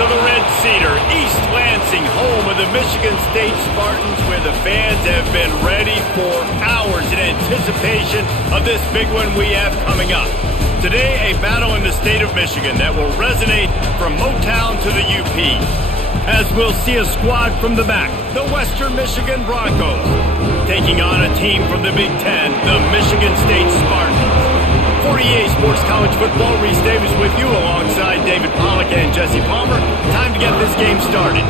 to the Red Cedar, East Lansing, home of the Michigan State Spartans, where the fans have been ready for hours in anticipation of this big one we have coming up. Today, a battle in the state of Michigan that will resonate from Motown to the UP. As we'll see a squad from the back, the Western Michigan Broncos, taking on a team from the Big Ten, the Michigan State Spartans. For EA Sports College Football, Reese Davis with you alongside David Pollack and Jesse Palmer. Time to get this game started.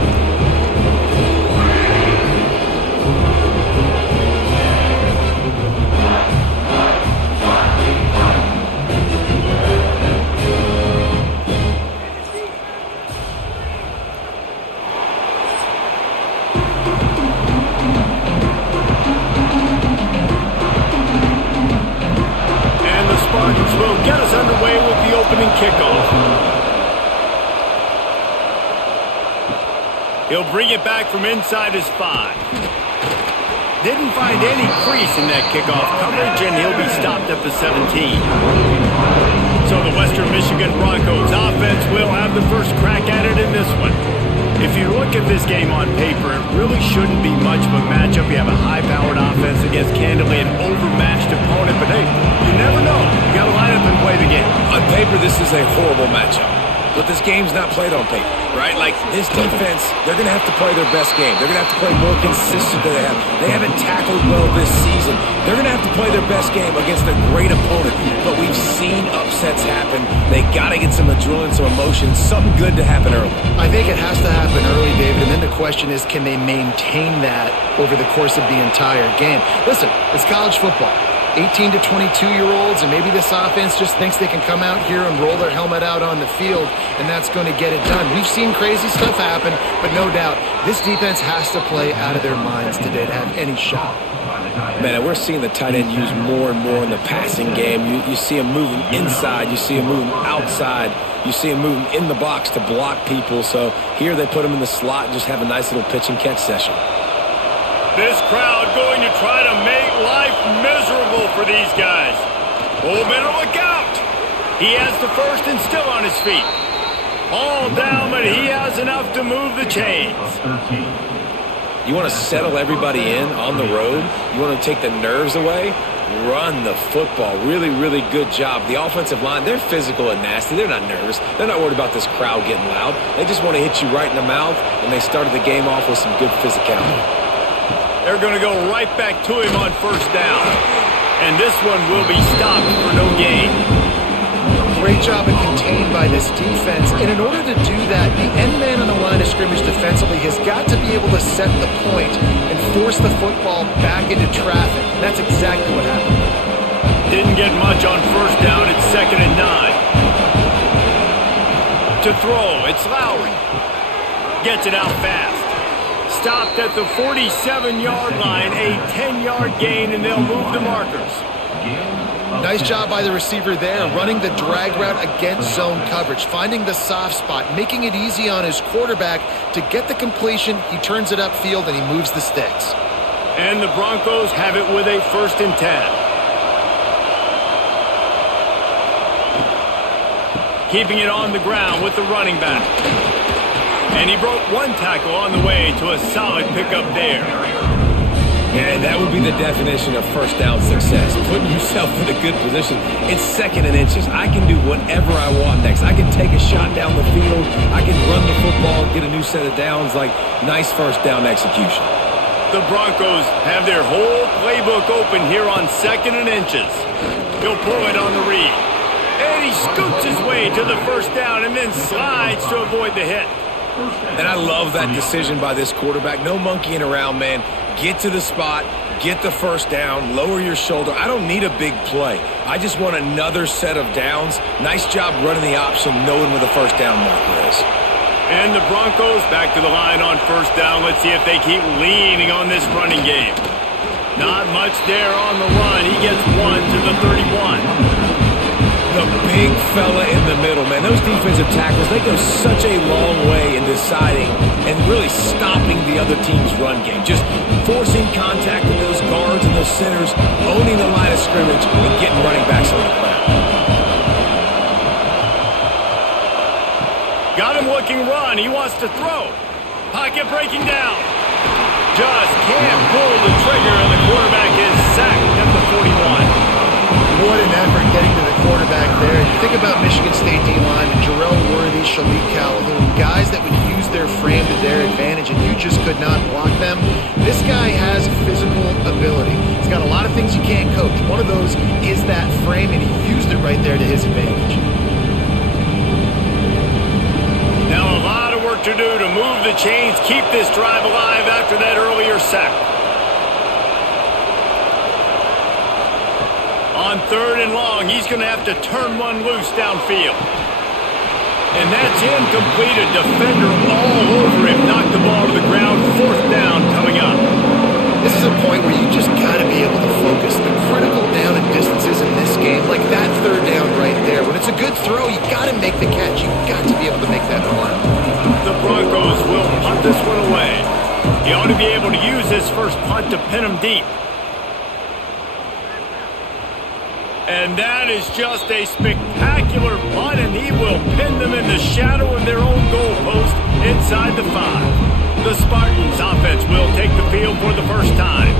Will get us underway with the opening kickoff. He'll bring it back from inside his 5. Didn't find any crease in that kickoff coverage, and he'll be stopped at the 17. So the Western Michigan Broncos offense will have the first crack at it in this one. If you look at this game on paper, it really shouldn't be much of a matchup. You have a high-powered offense against, candidly, an overmatched opponent. But, hey, you never know. You got to line up and play the game. On paper, this is a horrible matchup. But this game's not played on paper, right? Like, this defense, they're going to have to play their best game. They're going to have to play more consistent than they have. They haven't tackled well this season. They're going to have to play their best game against a great opponent. But we've seen upsets happen. They got to get some adrenaline, some emotion, something good to happen early. I think it has to happen early, David, and then the question is, can they maintain that over the course of the entire game? Listen, it's college football. 18 to 22-year-olds, and maybe this offense just thinks they can come out here and roll their helmet out on the field, and that's going to get it done. We've seen crazy stuff happen, but no doubt, this defense has to play out of their minds today to have any shot. Man, we're seeing the tight end used more and more in the passing game. You see him moving inside. You see him moving outside. You see him moving in the box to block people. So here they put him in the slot and just have a nice little pitch and catch session. This crowd going to try to make life miserable for these guys. Oh, better look out. He has the first and still on his feet. All down, but he has enough to move the chains. You want to settle everybody in on the road? You want to take the nerves away? Run the football. Really, really good job. The offensive line, they're physical and nasty. They're not nervous. They're not worried about this crowd getting loud. They just want to hit you right in the mouth, and they started the game off with some good physicality. They're going to go right back to him on first down. And this one will be stopped for no gain. Great job and contained by this defense. And in order to do that, the end man on the line of scrimmage defensively has got to be able to set the point and force the football back into traffic. And that's exactly what happened. Didn't get much on first down. It's 2nd and 9. To throw, it's Lowry. Gets it out fast. Stopped at the 47-yard line, a 10-yard gain, and they'll move the markers. Nice job by the receiver there, running the drag route against zone coverage, finding the soft spot, making it easy on his quarterback to get the completion. He turns it upfield, and he moves the sticks. And the Broncos have it with a 1st and 10. Keeping it on the ground with the running back. And he broke one tackle on the way to a solid pickup there. Yeah, that would be the definition of first down success. Putting yourself in a good position. It's 2nd and inches. I can do whatever I want next. I can take a shot down the field. I can run the football, get a new set of downs. Like, nice first down execution. The Broncos have their whole playbook open here on 2nd and inches. He'll pull it on the read. And he scoots his way to the first down and then slides to avoid the hit. And I love that decision by this quarterback. No monkeying around, man. Get to the spot, get the first down, lower your shoulder. I don't need a big play. I just want another set of downs. Nice job running the option, knowing where the first down marker is. And the Broncos back to the line on first down. Let's see if they keep leaning on this running game. Not much there on the run. He gets one to the 31. The big fella in the middle, man. Those defensive tackles, they go such a long way in deciding and really stopping the other team's run game. Just forcing contact with those guards and those centers, owning the line of scrimmage, and getting running backs on the ground. Got him looking run. He wants to throw. Pocket breaking down. Just can't pull the trigger, and the quarterback is sacked at the 41. What an effort getting to the quarterback there. You think about Michigan State D-line, Jarrell Worthy, Shalik Calhoun, guys that would use their frame to their advantage, and you just could not block them. This guy has physical ability. He's got a lot of things you can't coach. One of those is that frame, and he used it right there to his advantage. Now a lot of work to do to move the chains, keep this drive alive after that earlier sack. On 3rd and long, he's going to have to turn one loose downfield. And that's incomplete. A defender all over him. Knocked the ball to the ground. 4th down coming up. This is a point where you just got to be able to focus. The critical down and distances in this game, like that 3rd down right there. When it's a good throw, you got to make the catch. You've got to be able to make that run. The Broncos will punt this one away. He ought to be able to use his first punt to pin him deep. And that is just a spectacular punt, and he will pin them in the shadow of their own goalpost inside the 5. The Spartans offense will take the field for the first time.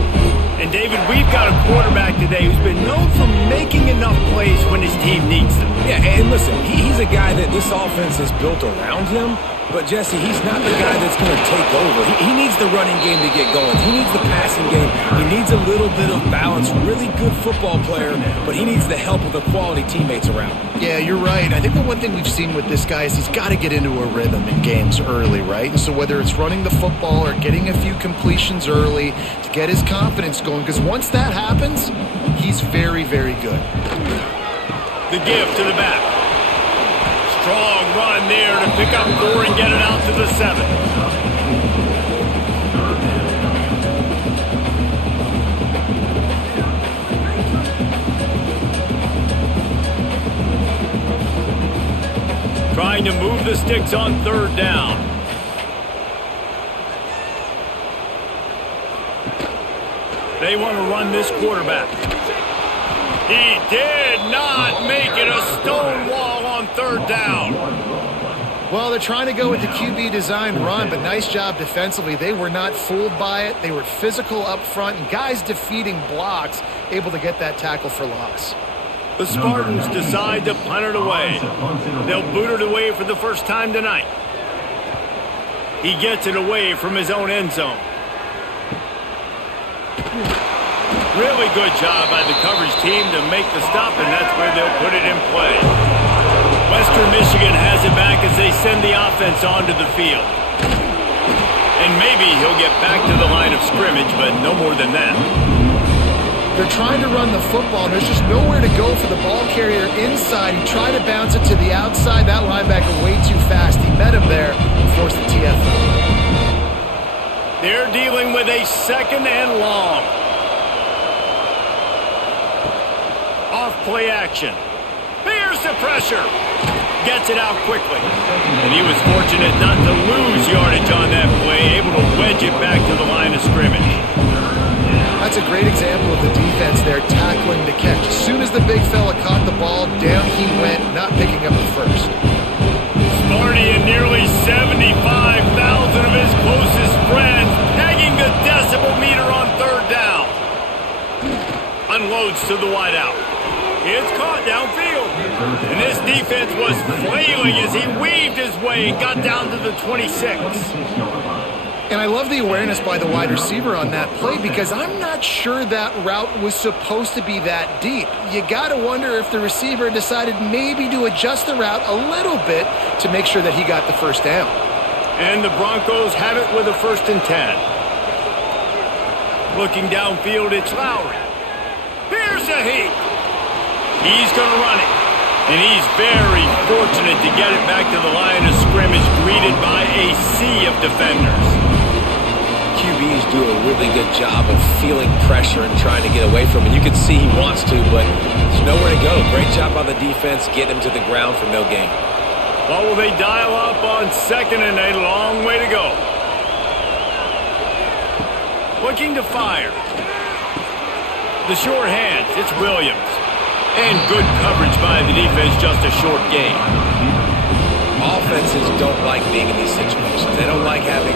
And David, we've got a quarterback today who's been known for making enough plays when his team needs them. Yeah, and listen, he's a guy that this offense is built around him. But, Jesse, he's not the guy that's going to take over. He needs the running game to get going. He needs the passing game. He needs a little bit of balance. Really good football player, but he needs the help of the quality teammates around him. Yeah, you're right. I think the one thing we've seen with this guy is he's got to get into a rhythm in games early, right? And so whether it's running the football or getting a few completions early to get his confidence going, because once that happens, he's very, very good. The give to the back. Strong run there to pick up 4 and get it out to the 7. Trying to move the sticks on 3rd down. They want to run this quarterback. He did not make it a stone wall on 3rd down. Well, they're trying to go with the QB design run, but nice job defensively. They were not fooled by it. They were physical up front, and guys defeating blocks, able to get that tackle for loss. The Spartans decide to punt it away. They'll boot it away for the first time tonight. He gets it away from his own end zone. Really good job by the coverage team to make the stop, and that's where they'll put it in play. Western Michigan has it back as they send the offense onto the field. And maybe he'll get back to the line of scrimmage, but no more than that. They're trying to run the football. There's just nowhere to go for the ball carrier inside. He tried to bounce it to the outside. That linebacker way too fast. He met him there and forced the TFL. They're dealing with a 2nd and long. Off play action. Here's the pressure. Gets it out quickly. And he was fortunate not to lose yardage on that play, able to wedge it back to the line of scrimmage. That's a great example of the defense there tackling the catch. As soon as the big fella caught the ball, down he went, not picking up the first. Sparty and nearly 75,000 of his closest friends pegging the decibel meter on 3rd down. Unloads to the wideout. It's caught downfield. And this defense was flailing as he weaved his way and got down to the 26. And I love the awareness by the wide receiver on that play because I'm not sure that route was supposed to be that deep. You got to wonder if the receiver decided maybe to adjust the route a little bit to make sure that he got the first down. And the Broncos have it with a 1st and 10. Looking downfield, it's Lowry. Here's a heat. He's going to run it. And he's very fortunate to get it back to the line of scrimmage, greeted by a sea of defenders. QBs do a really good job of feeling pressure and trying to get away from it. You can see he wants to, but there's nowhere to go. Great job by the defense getting him to the ground for no gain. Well, will they dial up on 2nd and a long way to go? Looking to fire. The short hands, it's Williams. And good coverage by the defense, just a short gain. offenses don't like being in these situations. They don't like having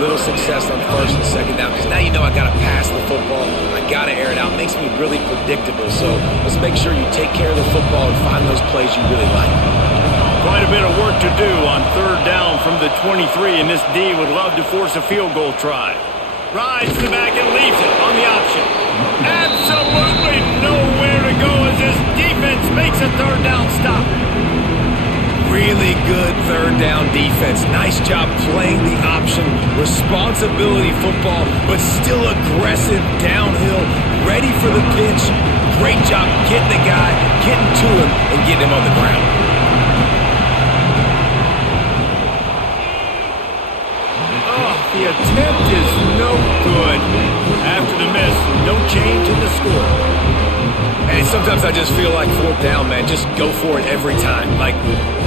little success on first and second down because now you know I got to pass the football. I got to air it out. It makes me really predictable. So let's make sure you take care of the football and find those plays you really like. Quite a bit of work to do on third down from the 23, and this D would love to force a field goal try. Rides to the back and leaves it on the option. Absolutely nowhere to go as this defense makes a third down stop. Really good third down defense. Nice job playing the option. Responsibility football, but still aggressive downhill, ready for the pitch. Great job getting the guy, getting to him, and getting him on the ground. The attempt is no good. After the miss, no change in the score. And sometimes I just feel like fourth down, man, just go for it every time. Like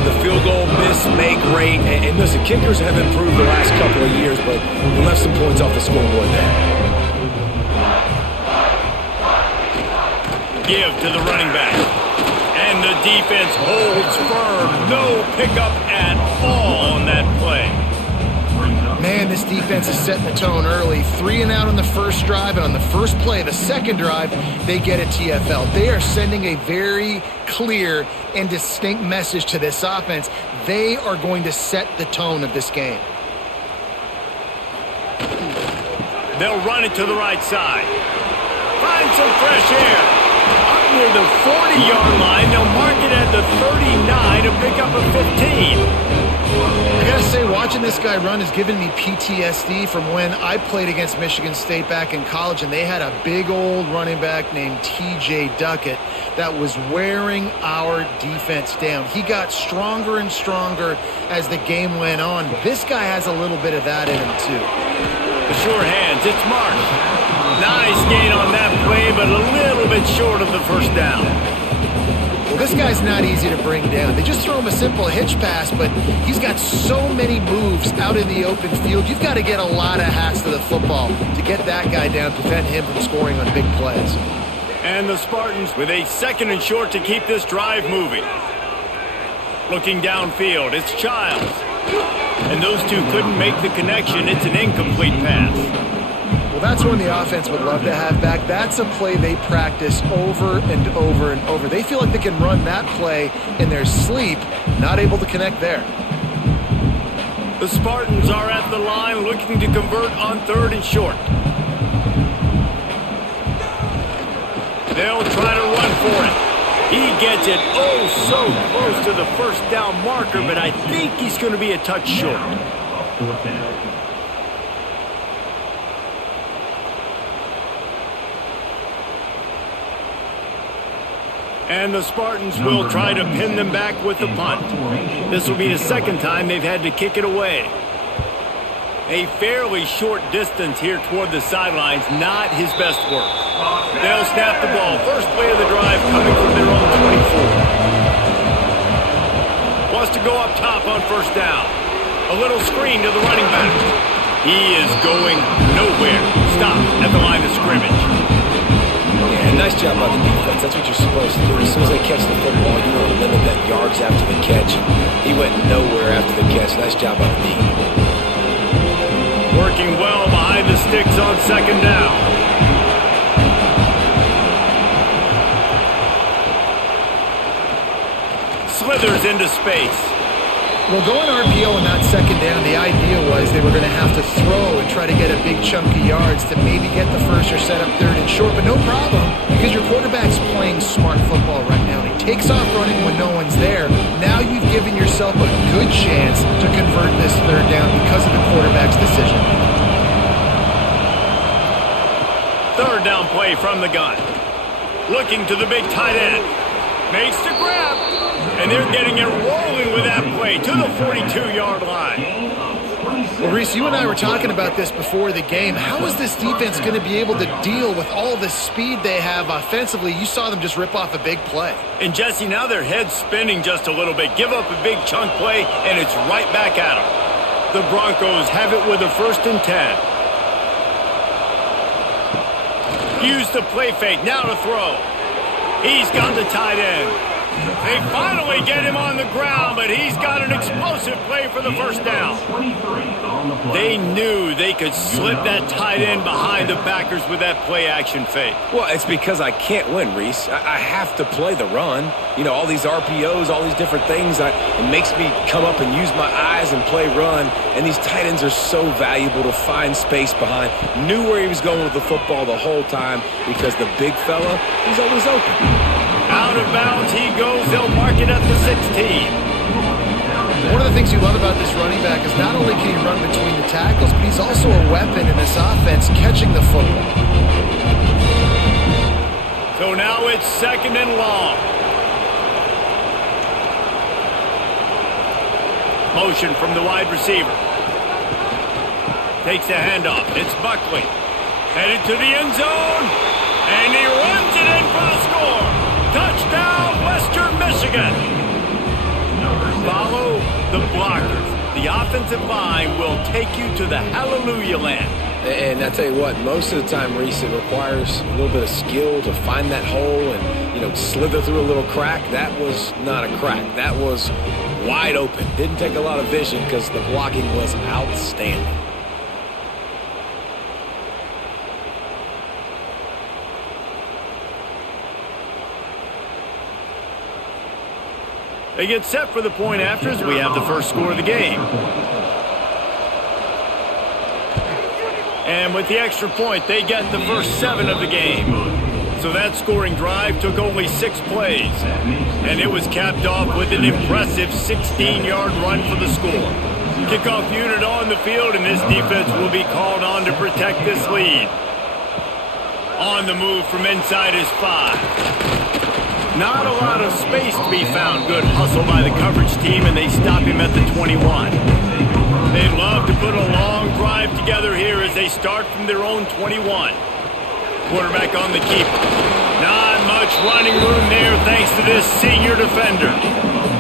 the field goal miss, make great. And listen, kickers have improved the last couple of years, but we left some points off the scoreboard there. Give to the running back. And the defense holds firm. No pickup at all on that play. Man, this defense is setting the tone early. 3 and out on the first drive, and on the first play of the second drive, they get a TFL. They are sending a very clear and distinct message to this offense. They are going to set the tone of this game. They'll run it to the right side. Find some fresh air. Up near the 40-yard line, they'll mark it at the 39 to pick up a 15. I gotta say, watching this guy run has given me PTSD from when I played against Michigan State back in college, and they had a big old running back named T.J. Duckett that was wearing our defense down. He got stronger and stronger as the game went on. This guy has a little bit of that in him, too. The sure hands, it's Marsh. Nice gain on that play, but a little bit short of the first down. Well, this guy's not easy to bring down. They just throw him a simple hitch pass, but he's got so many moves out in the open field. You've got to get a lot of hats to the football to get that guy down, prevent him from scoring on big plays. And the Spartans with a second and short to keep this drive moving. Looking downfield, it's Childs. And those two couldn't make the connection. It's an incomplete pass. Well, that's one the offense would love to have back. That's a play they practice over and over and over. They feel like they can run that play in their sleep, not able to connect there. The Spartans are at the line looking to convert on third and short. They'll try to run for it. He gets it oh so close to the first down marker, but I think he's going to be a touch short. And the Spartans will try to pin them back with the punt. This will be the second time they've had to kick it away. A fairly short distance here toward the sidelines, not his best work. They'll snap the ball. First play of the drive coming from their own 24. Wants to go up top on first down. A little screen to the running back. He is going nowhere. Stop at the line of scrimmage. Yeah, nice job by the defense. That's what you're supposed to do. As soon as they catch the football, you want to limit that yards after the catch. He went nowhere after the catch. Nice job by the D. Working well behind the sticks on second down. Slithers into space. Well, going RPO on that second down, the idea was they were going to have to throw and try to get a big chunk of yards to maybe get the first or set up third and short, but no problem because your quarterback's playing smart football right now. He takes off running when no one's there. Now you've given yourself a good chance to convert this third down because of the quarterback's decision. Third down play from the gun. Looking to the big tight end. Makes the grab. And they're getting it rolling with that play to the 42-yard line. Well, Reese, you and I were talking about this before the game. How is this defense going to be able to deal with all the speed they have offensively? You saw them just rip off a big play. And, Jesse, now their head's spinning just a little bit. Give up a big chunk play, and it's right back at them. The Broncos have it with a 1st and 10. Use the play fake, now to throw. He's got the tight end. They finally get him on the ground, but he's got an explosive play for the first down. They knew they could slip that tight end behind the backers with that play-action fake. Well, it's because I can't win, Reese. I have to play the run. You know, all these RPOs, all these different things, it makes me come up and use my eyes and play run. And these tight ends are so valuable to find space behind. Knew where he was going with the football the whole time because the big fella, he's always open. Out of bounds he goes. They'll mark it at the 16. One of the things you love about this running back is not only can he run between the tackles, but he's also a weapon in this offense catching the football. So now it's 2nd and long. Motion from the wide receiver. Takes the handoff. It's Buckley. Headed to the end zone. And he runs it in for a score. Touchdown, Western Michigan. Follow the blockers. The offensive line will take you to the hallelujah land. And I tell you what, most of the time, Reese, it requires a little bit of skill to find that hole and, you know, slither through a little crack. That was not a crack. That was wide open. Didn't take a lot of vision because the blocking was outstanding. They get set for the point after as we have the first score of the game. And with the extra point, they get the first 7 of the game. So that scoring drive took only 6 plays. And it was capped off with an impressive 16-yard run for the score. Kickoff unit on the field, and this defense will be called on to protect this lead. On the move from inside his 5. Not a lot of space to be found. Good hustle by the coverage team, and they stop him at the 21. They'd love to put a long drive together here as they start from their own 21. Quarterback on the keeper. Not much running room there thanks to this senior defender.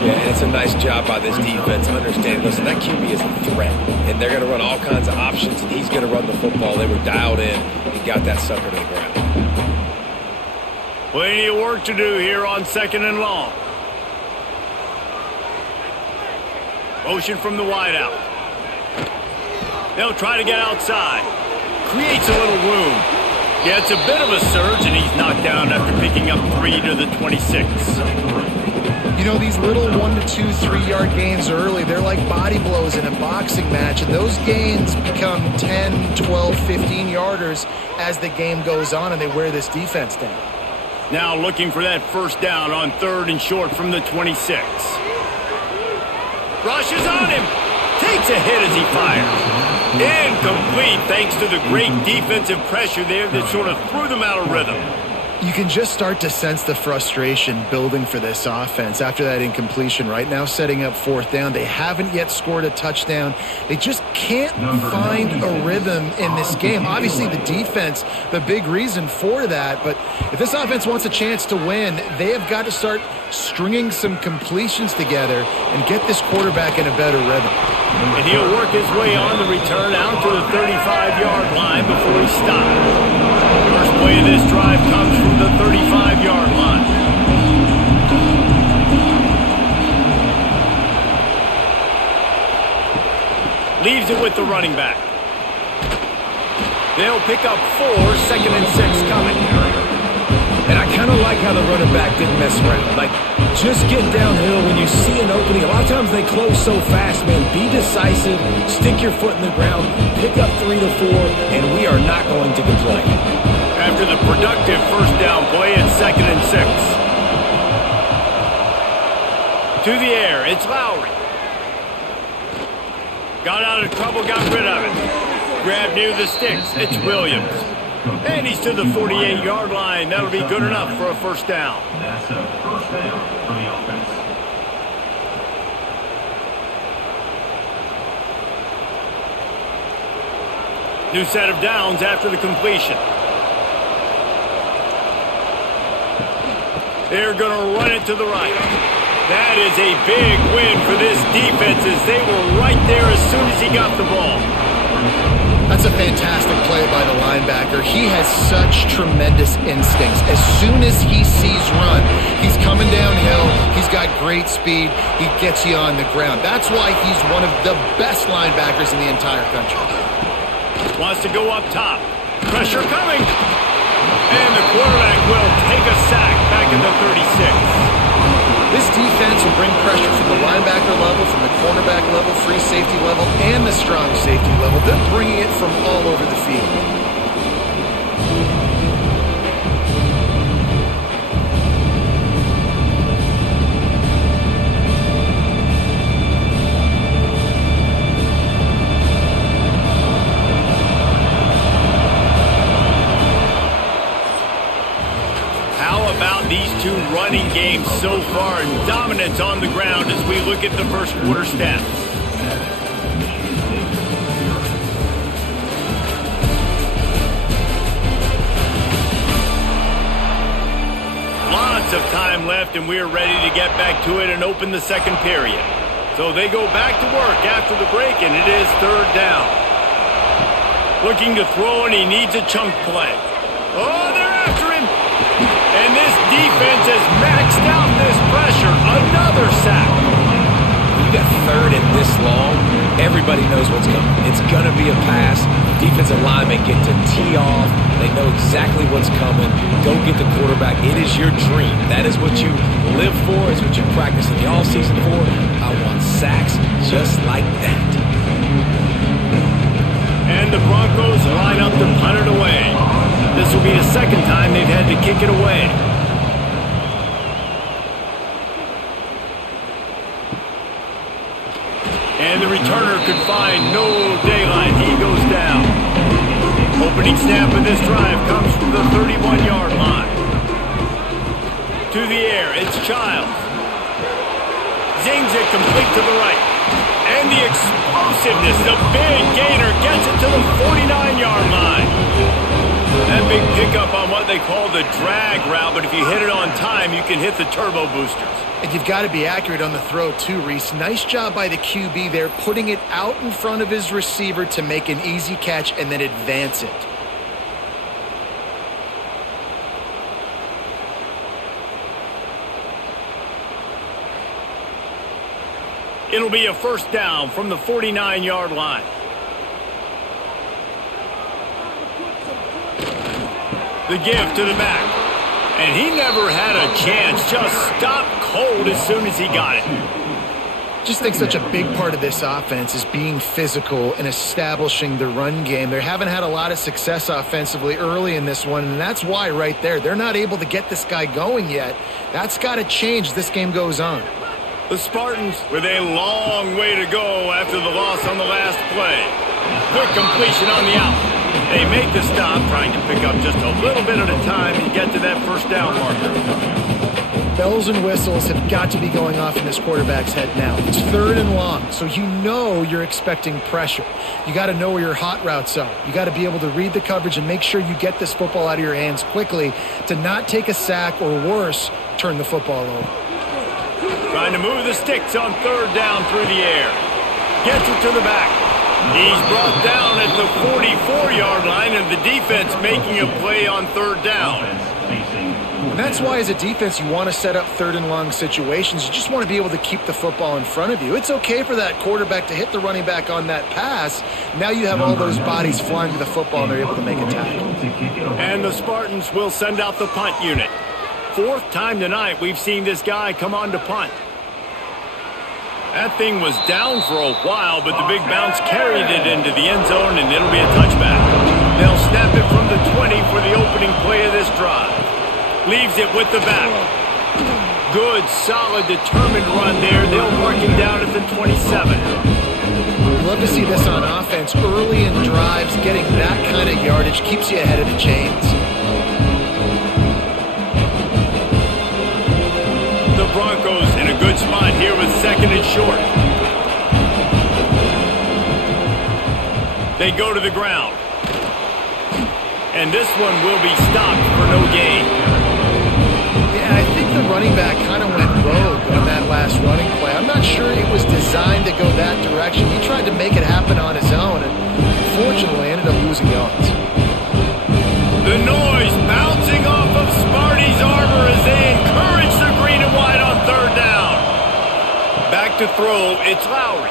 Yeah, it's a nice job by this defense. Understand, listen, that QB is a threat, and they're going to run all kinds of options, and he's going to run the football. They were dialed in and got that sucker to the ground. Plenty of work to do here on 2nd and long. Motion from the wideout. They'll try to get outside. Creates a little room. Yeah, it's a bit of a surge, and he's knocked down after picking up 3 to the 26. You know, these little 1 to 2, 3-yard gains early, they're like body blows in a boxing match, and those gains become 10, 12, 15-yarders as the game goes on, and they wear this defense down. Now looking for that first down on 3rd and short from the 26. Rushes on him. Takes a hit as he fires. Incomplete thanks to the great defensive pressure there that sort of threw them out of rhythm. You can just start to sense the frustration building for this offense after that incompletion. Right now, setting up 4th down. They haven't yet scored a touchdown. They just can't find a rhythm in this game. Obviously, the defense, the big reason for that. But if this offense wants a chance to win, they have got to start stringing some completions together and get this quarterback in a better rhythm. And he'll work his way on the return out to the 35-yard line before he stops. First play of this drive comes from the 35-yard line. Leaves it with the running back. They'll pick up 4, 2nd and 6 coming. And I kind of like how the running back didn't mess around. Like, just get downhill when you see an opening. A lot of times they close so fast, man. Be decisive, stick your foot in the ground, pick up 3 to 4, and we are not going to complain. After the productive first down play, it's 2nd and 6. To the air, it's Lowry. Got out of trouble, got rid of it. Grabbed near the sticks, it's Williams. And he's to the 48-yard line. That'll be good enough for a first down. That's a first down for the offense. New set of downs after the completion. They're going to run it to the right. That is a big win for this defense as they were right there as soon as he got the ball. That's a fantastic play by the linebacker. He has such tremendous instincts. As soon as he sees run, he's coming downhill. He's got great speed. He gets you on the ground. That's why he's one of the best linebackers in the entire country. Wants to go up top. Pressure coming. And the quarterback will take a sack back at the 36. This defense will bring pressure from the linebacker level, from the cornerback level, free safety level, and the strong safety level. They're bringing it from all over the field. These two running games so far, and dominance on the ground as we look at the first quarter stats. Lots of time left, and we're ready to get back to it and open the second period. So they go back to work after the break, and it is third down. Looking to throw, and he needs a chunk play. Oh, they're after him! And this defense has maxed out this pressure. Another sack. When you got third and this long, everybody knows what's coming. It's going to be a pass. Defensive linemen get to tee off. They know exactly what's coming. Go get the quarterback. It is your dream. That is what you live for. It's what you practice in the offseason for. I want sacks just like that. And the Broncos line up to punt it away. This will be the second time they've had to kick it away. And the returner could find no daylight. He goes down. Opening snap of this drive comes from the 31-yard line. To the air, it's Childs. Zings it complete to the right. And the explosiveness, the big gainer gets it to the 49-yard line. That big pickup on what they call the drag route, but if you hit it on time, you can hit the turbo boosters. And you've got to be accurate on the throw too, Reese. Nice job by the QB there, putting it out in front of his receiver to make an easy catch and then advance it. It'll be a first down from the 49-yard line. The give to the back. And he never had a chance. Just stopped cold as soon as he got it. Just think such a big part of this offense is being physical and establishing the run game. They haven't had a lot of success offensively early in this one, and that's why right there. They're not able to get this guy going yet. That's got to change as this game goes on. The Spartans with a long way to go after the loss on the last play. Quick completion on the out. They make the stop, trying to pick up just a little bit at a time and get to that first down marker. Bells and whistles have got to be going off in this quarterback's head now. It's third and long, so you know you're expecting pressure. You got to know where your hot routes are. You got to be able to read the coverage and make sure you get this football out of your hands quickly to not take a sack or worse, turn the football over. Trying to move the sticks on third down through the air. Gets it to the back. He's brought down at the 44-yard line, and the defense making a play on third down. And that's why, as a defense, you want to set up third and long situations. You just want to be able to keep the football in front of you. It's okay for that quarterback to hit the running back on that pass. Now you have all those bodies flying to the football, and they're able to make a tackle. And the Spartans will send out the punt unit. Fourth time tonight we've seen this guy come on to punt. That thing was down for a while, but the big bounce carried it into the end zone, and it'll be a touchback. They'll snap it from the 20 for the opening play of this drive. Leaves it with the back. Good, solid, determined run there. They'll mark him down at the 27. We love to see this on offense. Early in drives, getting that kind of yardage keeps you ahead of the chains. The Broncos in a good spot here with second and short. They go to the ground. And this one will be stopped for no gain. Yeah, I think the running back kind of went rogue on that last running play. I'm not sure it was designed to go that direction. He tried to make it happen on his own, and unfortunately ended to throw. It's Lowry.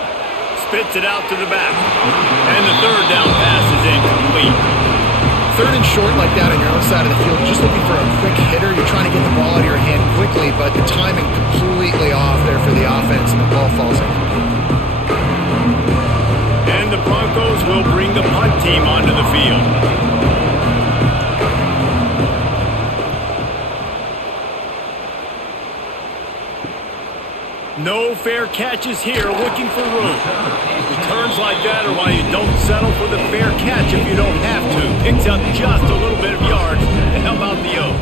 Spits it out to the back. And the third down pass is incomplete. Third and short like that on your own side of the field, you're just looking for a quick hitter. You're trying to get the ball out of your hand quickly, but the timing completely off there for the offense, and the ball falls incomplete. And the Broncos will bring the punt team onto the field. No fair catches here, looking for room. Returns like that are why you don't settle for the fair catch if you don't have to. Picks up just a little bit of yards to help out the O.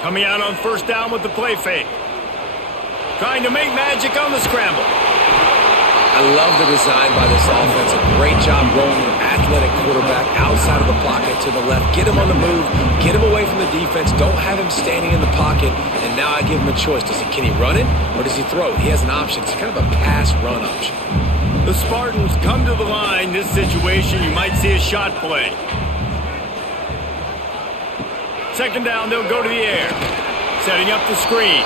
Coming out on first down with the play fake. Trying to make magic on the scramble. I love the design by this offense. A great job rolling an athletic quarterback outside of the pocket to the left. Get him on the move. Get him away from the defense. Don't have him standing in the pocket. And now I give him a choice. Can he run it or does he throw it? He has an option. It's kind of a pass-run option. The Spartans come to the line. This situation, you might see a shot play. Second down, they'll go to the air. Setting up the screen.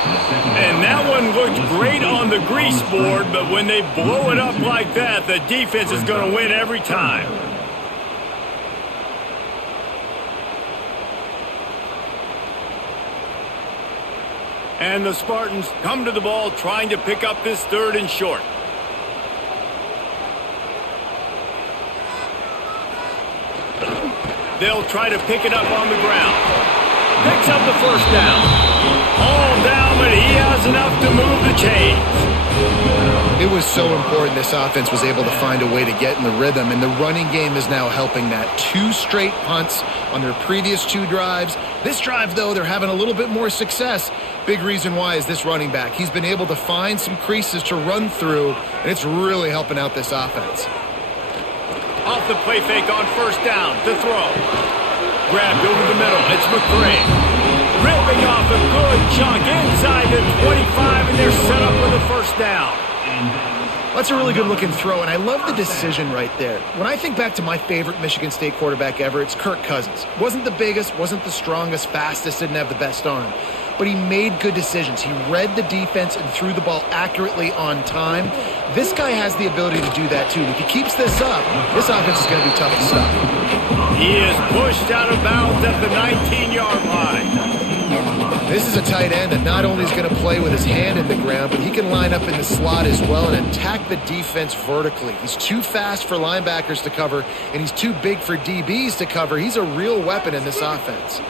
And that one looked great on the grease board, but when they blow it up like that, the defense is going to win every time. And the Spartans come to the ball trying to pick up this third and short. They'll try to pick it up on the ground. Picks up the first down. All down, but he has enough to move the chains. It was so important this offense was able to find a way to get in the rhythm, and the running game is now helping that. 2 straight punts on their previous 2 drives. This drive, though, they're having a little bit more success. Big reason why is this running back. He's been able to find some creases to run through, and it's really helping out this offense. Off the play fake on first down to throw. Grabbed over the middle. It's McCray. Ripping off a good chunk inside the 25, and they're set up with a first down. That's a really good-looking throw, and I love the decision right there. When I think back to my favorite Michigan State quarterback ever, it's Kirk Cousins. Wasn't the biggest, wasn't the strongest, fastest, didn't have the best arm. But he made good decisions. He read the defense and threw the ball accurately on time. This guy has the ability to do that, too. And if he keeps this up, this offense is going to be tough to stop. He is pushed out of bounds at the 19-yard line. This is a tight end that not only is going to play with his hand in the ground, but he can line up in the slot as well and attack the defense vertically. He's too fast for linebackers to cover, and he's too big for DBs to cover. He's a real weapon in this offense.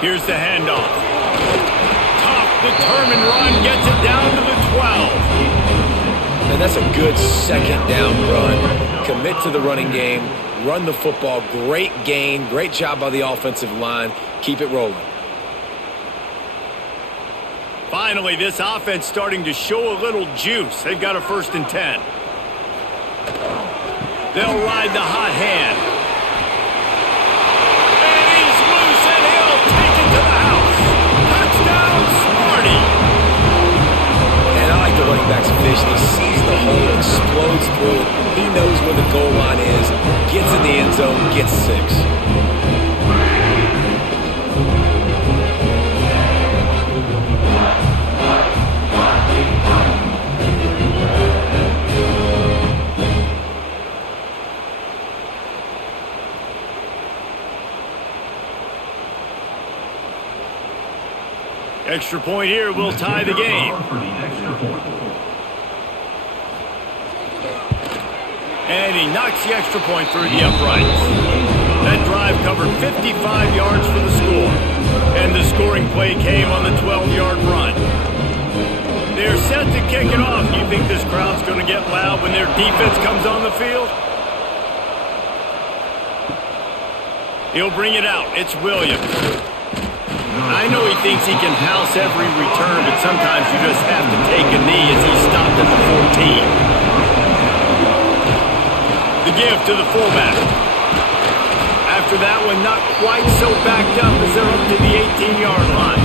Here's the handoff. Tough, determined run, gets it down to the 12. And that's a good second down run. Commit to the running game. Run the football. Great gain. Great job by the offensive line. Keep it rolling. Finally, this offense starting to show a little juice. They've got a 1st and 10. They'll ride the hot hand. And he's loose, and he'll take it to the house. Touchdown, Sparty. And I like the running back's vision. He sees the hole, explodes through it. He knows where the goal line is. Gets in the end zone, gets 6. Extra point here will tie the game. And he knocks the extra point through the uprights. That drive covered 55 yards for the score. And the scoring play came on the 12-yard run. They're set to kick it off. You think this crowd's going to get loud when their defense comes on the field? He'll bring it out. It's Williams. I know he thinks he can house every return, but sometimes you just have to take a knee as he's stopped at the 14. The give to the fullback. After that one, not quite so backed up as they're up to the 18-yard line.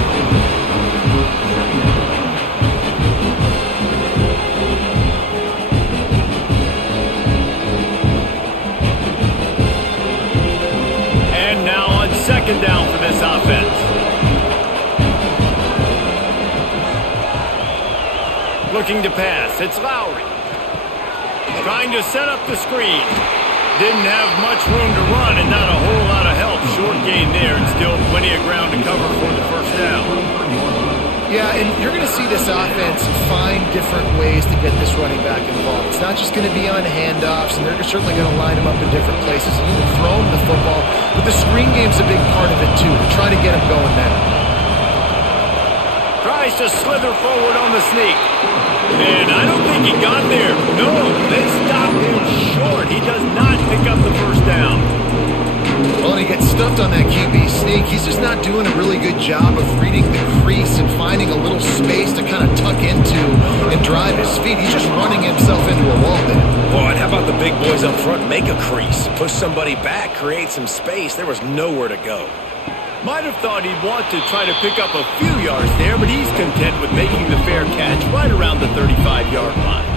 And now on second down for this offense. Looking to pass. It's Lowry. Trying to set up the screen. Didn't have much room to run and not a whole lot of help. Short gain there and still plenty of ground to cover for the first down. Yeah, and you're going to see this offense find different ways to get this running back involved. It's not just going to be on handoffs, and they're certainly going to line him up in different places and even throw him the football. But the screen game's a big part of it, too, to try to get him going there. Tries to slither forward on the sneak. And I don't think he got there. No, they stopped him short. He does not pick up the first down. Well, and he gets stuffed on that QB sneak. He's just not doing a really good job of reading the crease and finding a little space to kind of tuck into and drive his feet. He's just running himself into a wall there. Boy, and how about the big boys up front? Make a crease. Push somebody back. Create some space. There was nowhere to go. Might have thought he'd want to try to pick up a few yards there, but he's content with making the fair catch right around the 35-yard line.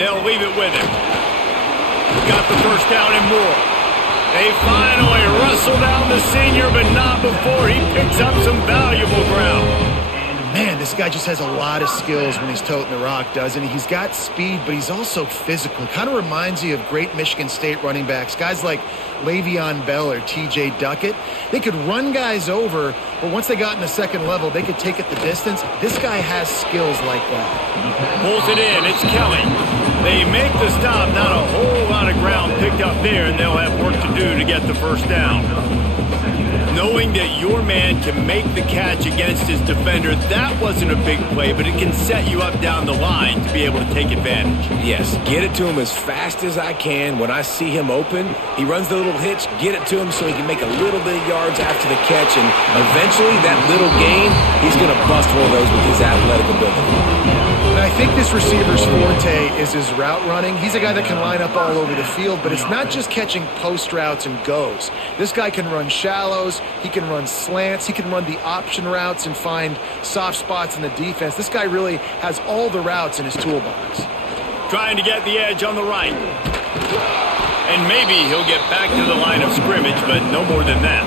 They'll leave it with him. Got the first down and more. They finally wrestle down the senior, but not before he picks up some valuable ground. Man, this guy just has a lot of skills when he's toting the rock, doesn't he? He's got speed, but he's also physical. Kind of reminds you of great Michigan State running backs, guys like Le'Veon Bell or T.J. Duckett. They could run guys over, but once they got in the second level, they could take it the distance. This guy has skills like that. Pulls it in. It's Kelly. They make the stop. Not a whole lot of ground picked up there, and they'll have work to do to get the first down. Knowing that your man can make the catch against his defender, that wasn't a big play, but it can set you up down the line to be able to take advantage. Yes, get it to him as fast as I can. When I see him open, he runs the little hitch, get it to him so he can make a little bit of yards after the catch, and eventually that little gain, he's going to bust one of those with his athletic ability. And I think this receiver's forte is his route running. He's a guy that can line up all over the field, but it's not just catching post routes and goes. This guy can run shallows, he can run slants, he can run the option routes and find soft spots in the defense. This guy really has all the routes in his toolbox. Trying to get the edge on the right. And maybe he'll get back to the line of scrimmage, but no more than that.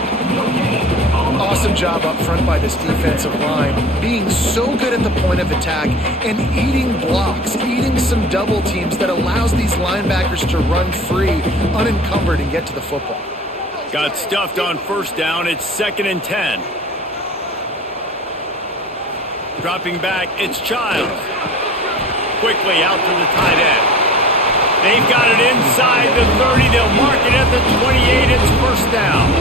Awesome job up front by this defensive line, being so good at the point of attack and eating blocks, eating some double teams that allows these linebackers to run free, unencumbered, and get to the football. Got stuffed on first down. It's 2nd and 10. Dropping back, it's Childs. Quickly out to the tight end. They've got it inside the 30. They'll mark it at the 28. It's first down.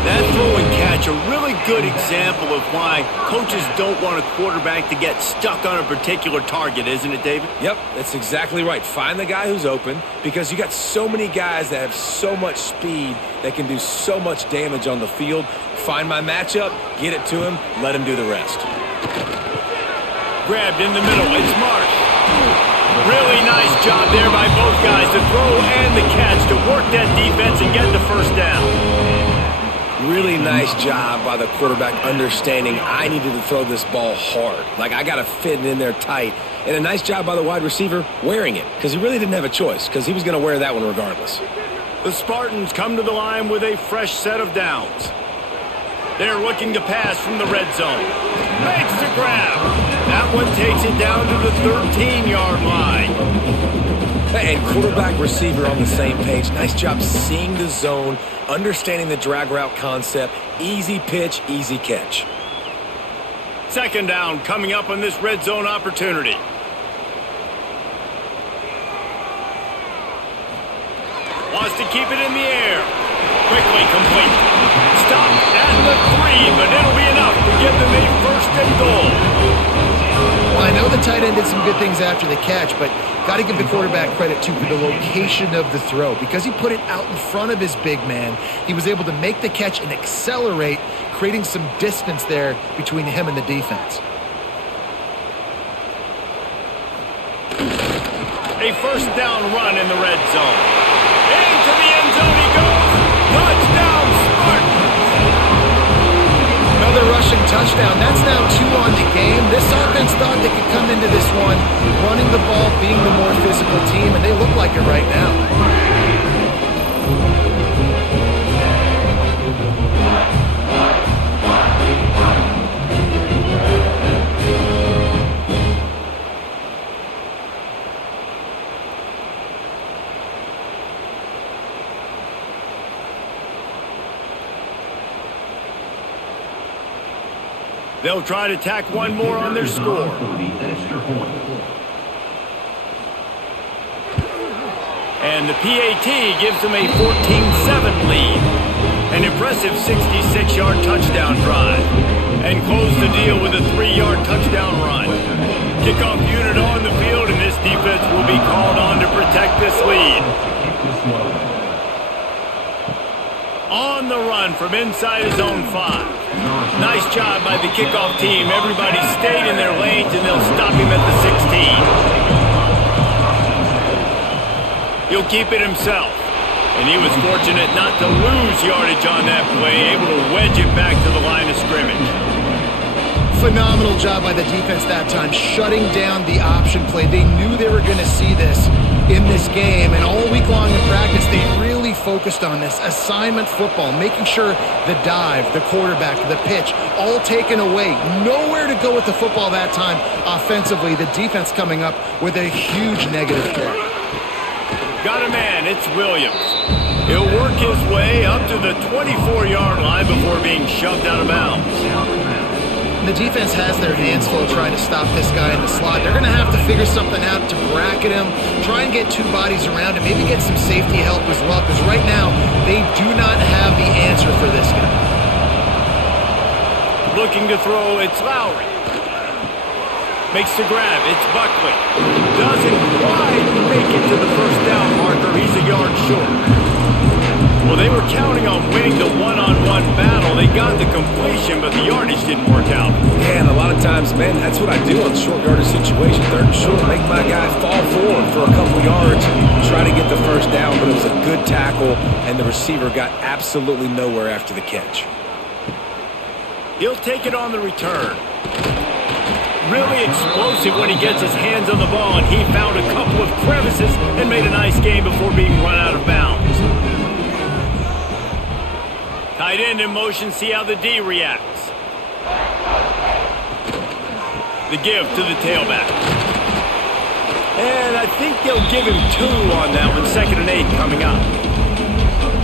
That throw and catch, a really good example of why coaches don't want a quarterback to get stuck on a particular target, isn't it, David? Yep, that's exactly right. Find the guy who's open because you got so many guys that have so much speed that can do so much damage on the field. Find my matchup, get it to him, let him do the rest. Grabbed in the middle, it's Marsh. Really nice job there by both guys, the throw and the catch to work that defense and get the first down. Really nice job by the quarterback understanding I needed to throw this ball hard. Like I got to fit it in there tight. And a nice job by the wide receiver wearing it because he really didn't have a choice because he was going to wear that one regardless. The Spartans come to the line with a fresh set of downs. They're looking to pass from the red zone. Makes the grab. That one takes it down to the 13-yard line. And quarterback receiver on the same page. Nice job seeing the zone, understanding the drag route concept. Easy pitch, easy catch. 2nd down coming up on this red zone opportunity. Wants to keep it in the air. Quickly complete. Stop at the 3, but it'll be enough to give them a 1st and goal. Well, I know the tight end did some good things after the catch, but got to give the quarterback credit, too, for the location of the throw. Because he put it out in front of his big man, he was able to make the catch and accelerate, creating some distance there between him and the defense. A 1st down run in the red zone. Into the end zone he goes. Touchdown, Spartans! Another rushing touchdown. That's now 2 on the game. This offense thought they could come into this one running the ball, being the more physical team, and they look like it right now. They'll try to tack one more on their score. For the extra point. And the PAT gives them a 14-7 lead. An impressive 66-yard touchdown drive. And close the deal with a 3-yard touchdown run. Kickoff unit on the field, and this defense will be called on to protect this lead. On the run from inside his own 5. Nice job by the kickoff team. Everybody stayed in their lanes, and they'll stop him at the 16. He'll keep it himself. And he was fortunate not to lose yardage on that play, able to wedge it back to the line of scrimmage. Phenomenal job by the defense that time, shutting down the option play. They knew they were going to see this in this game, and all week long in practice, they really focused on this assignment football, making sure the dive, the quarterback, the pitch, all taken away. Nowhere to go with the football that time offensively. The defense coming up with a huge negative play. Got a man, it's Williams. He'll work his way up to the 24-yard line before being shoved out of bounds. The defense has their hands full trying to stop this guy in the slot. They're going to have to figure something out to bracket him, try and get 2 bodies around him, maybe get some safety help as well, because right now they do not have the answer for this guy. Looking to throw, it's Lowry. Makes the grab, it's Buckley. Doesn't quite make it to the first down marker. He's a yard short. Well, they were counting on winning the one-on-one battle. They got the completion, but the yardage didn't work out. Yeah, and a lot of times, man, that's what I do on short yardage situations. 3rd and short, make my guy fall forward for a couple yards, try to get the first down, but it was a good tackle, and the receiver got absolutely nowhere after the catch. He'll take it on the return. Really explosive when he gets his hands on the ball, and he found a couple of crevices and made a nice game before being run out of bounds. Tight end in motion, see how the D reacts. The give to the tailback. And I think they'll give him 2 on that one. 2nd and 8 coming up.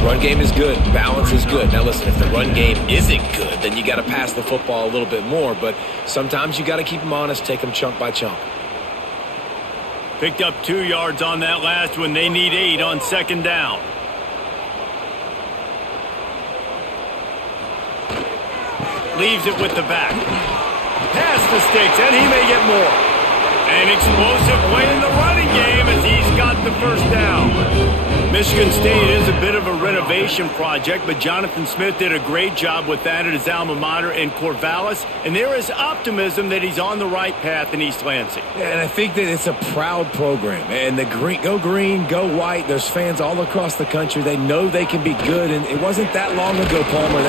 Run game is good. Balance is good. Now listen, if the run game isn't good, then you got to pass the football a little bit more. But sometimes you got to keep them honest, take them chunk by chunk. Picked up 2 yards on that last one. They need 8 on 2nd down. Leaves it with the back. Past the sticks, and he may get more. An explosive play in the running game as he's got the first down. Michigan State is a bit of a renovation project, but Jonathan Smith did a great job with that at his alma mater in Corvallis, and there is optimism that he's on the right path in East Lansing. Yeah, and I think that it's a proud program, and the green, go white. There's fans all across the country. They know they can be good, and it wasn't that long ago, Palmer.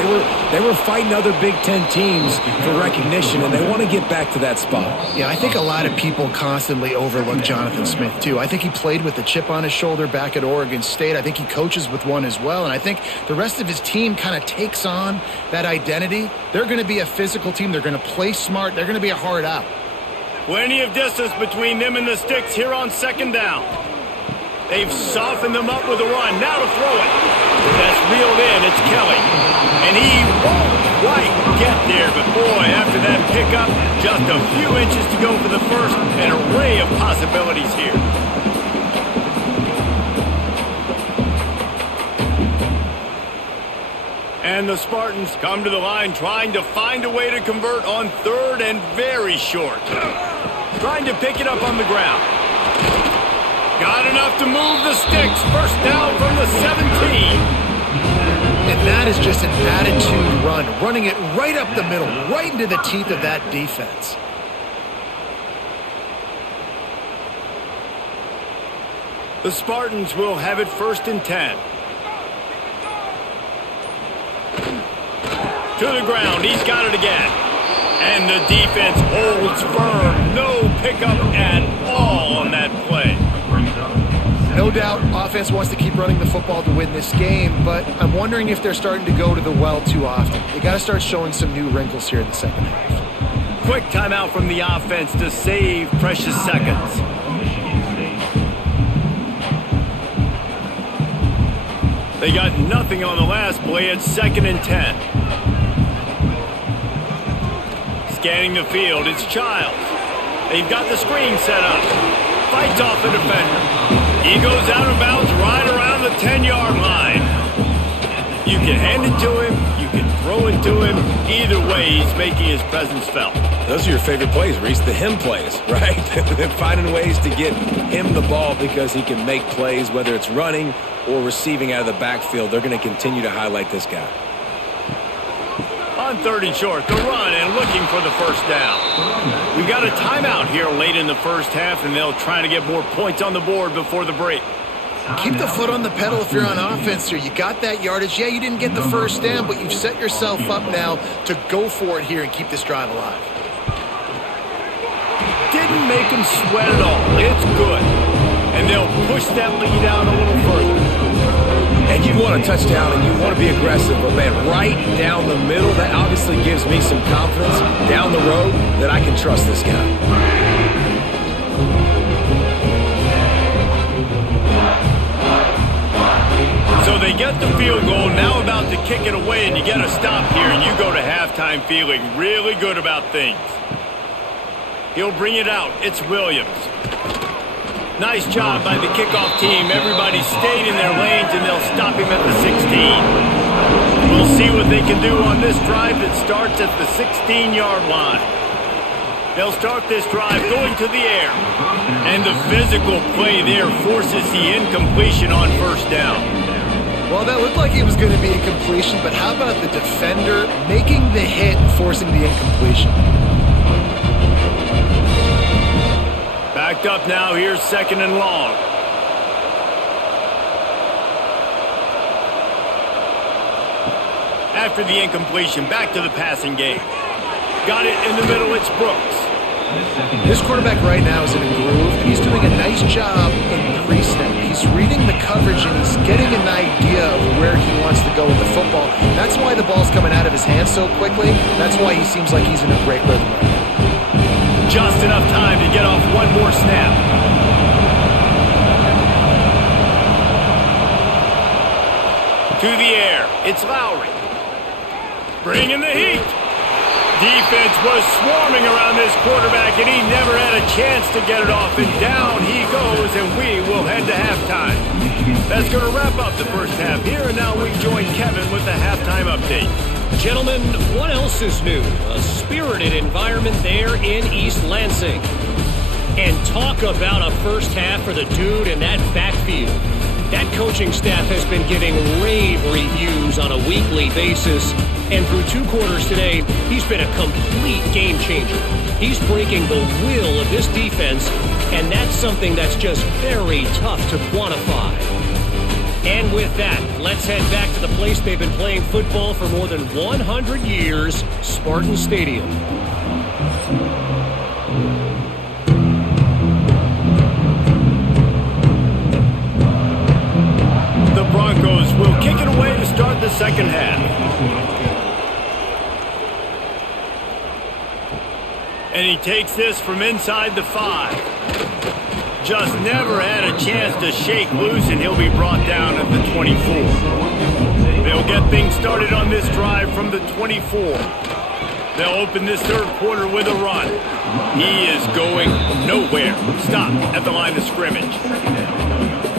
They were fighting other Big Ten teams for recognition, and they want to get back to that spot. Yeah, I think a lot of people constantly overlook Jonathan Smith, too. I think he played with a chip on his shoulder back at Oregon State. I think he coaches with one as well, and I think the rest of his team kind of takes on that identity. They're going to be a physical team. They're going to play smart. They're going to be a hard out. Plenty of distance between them and the sticks here on 2nd down. They've softened them up with a run. Now to throw it. That's reeled in. It's Kelly. And he won't quite get there, but boy, after that pickup, just a few inches to go for the first. An array of possibilities here. And the Spartans come to the line trying to find a way to convert on 3rd and very short. Trying to pick it up on the ground. Got enough to move the sticks. First down from the 17. And that is just an attitude run, running it right up the middle, right into the teeth of that defense. The Spartans will have it 1st and 10. To the ground, he's got it again. And the defense holds firm. No pickup at all on that play. No doubt, offense wants to keep running the football to win this game, but I'm wondering if they're starting to go to the well too often. They got to start showing some new wrinkles here in the 2nd half. Quick timeout from the offense to save precious seconds. They got nothing on the last play. It's 2nd and 10. scanning the field. It's Childs. They've got the screen set up. Fights off the defender. He goes out of bounds right around the 10-yard line. You can hand it to him. You can throw it to him. Either way, he's making his presence felt. Those are your favorite plays, Reese, the him plays, right? They're finding ways to get him the ball because he can make plays, whether it's running or receiving out of the backfield. They're going to continue to highlight this guy. On 3rd and short, the run and looking for the first down. We've got a timeout here late in the first half, and they'll try to get more points on the board before the break. Keep the foot on the pedal if you're on offense here. You got that yardage. Yeah, you didn't get the first down, but you've set yourself up now to go for it here and keep this drive alive. Didn't make him sweat at all. It's good. And they'll push that lead out a little further. And you want a touchdown and you want to be aggressive, but man, right down the middle, that obviously gives me some confidence down the road that I can trust this guy. So they get the field goal, now about to kick it away, and you got to stop here, and you go to halftime feeling really good about things. He'll bring it out. It's Williams. Nice job by the kickoff team. Everybody stayed in their lanes, and they'll stop him at the 16. We'll see what they can do on this drive that starts at the 16-yard line. They'll start this drive going to the air. And the physical play there forces the incompletion on first down. Well, that looked like it was going to be a completion, but how about the defender making the hit and forcing the incompletion? Backed up now, here's 2nd and long. After the incompletion, back to the passing game. Got it in the middle, it's Brooks. This quarterback right now is in a groove, and he's doing a nice job in pre-snap. He's reading the coverage, and he's getting an idea of where he wants to go with the football. That's why the ball's coming out of his hands so quickly. That's why he seems like he's in a great rhythm right now. Just enough time to get off one more snap. To the air, it's Lowry. Bringing the heat. Defense was swarming around this quarterback, and he never had a chance to get it off. And down he goes, and we will head to halftime. That's going to wrap up the first half here, and now we join Kevin with the halftime update. Gentlemen, what else is new? A spirited environment there in East Lansing. And talk about a first half for the dude in that backfield. That coaching staff has been giving rave reviews on a weekly basis. And through 2 quarters today, he's been a complete game changer. He's breaking the will of this defense, and that's something that's just very tough to quantify. And with that, let's head back to the place they've been playing football for more than 100 years, Spartan Stadium. The Broncos will kick it away to start the second half. And he takes this from inside the 5. Just never had a chance to shake loose, and he'll be brought down at the 24. They'll get things started on this drive from the 24. They'll open this 3rd quarter with a run. He is going nowhere. Stop at the line of scrimmage.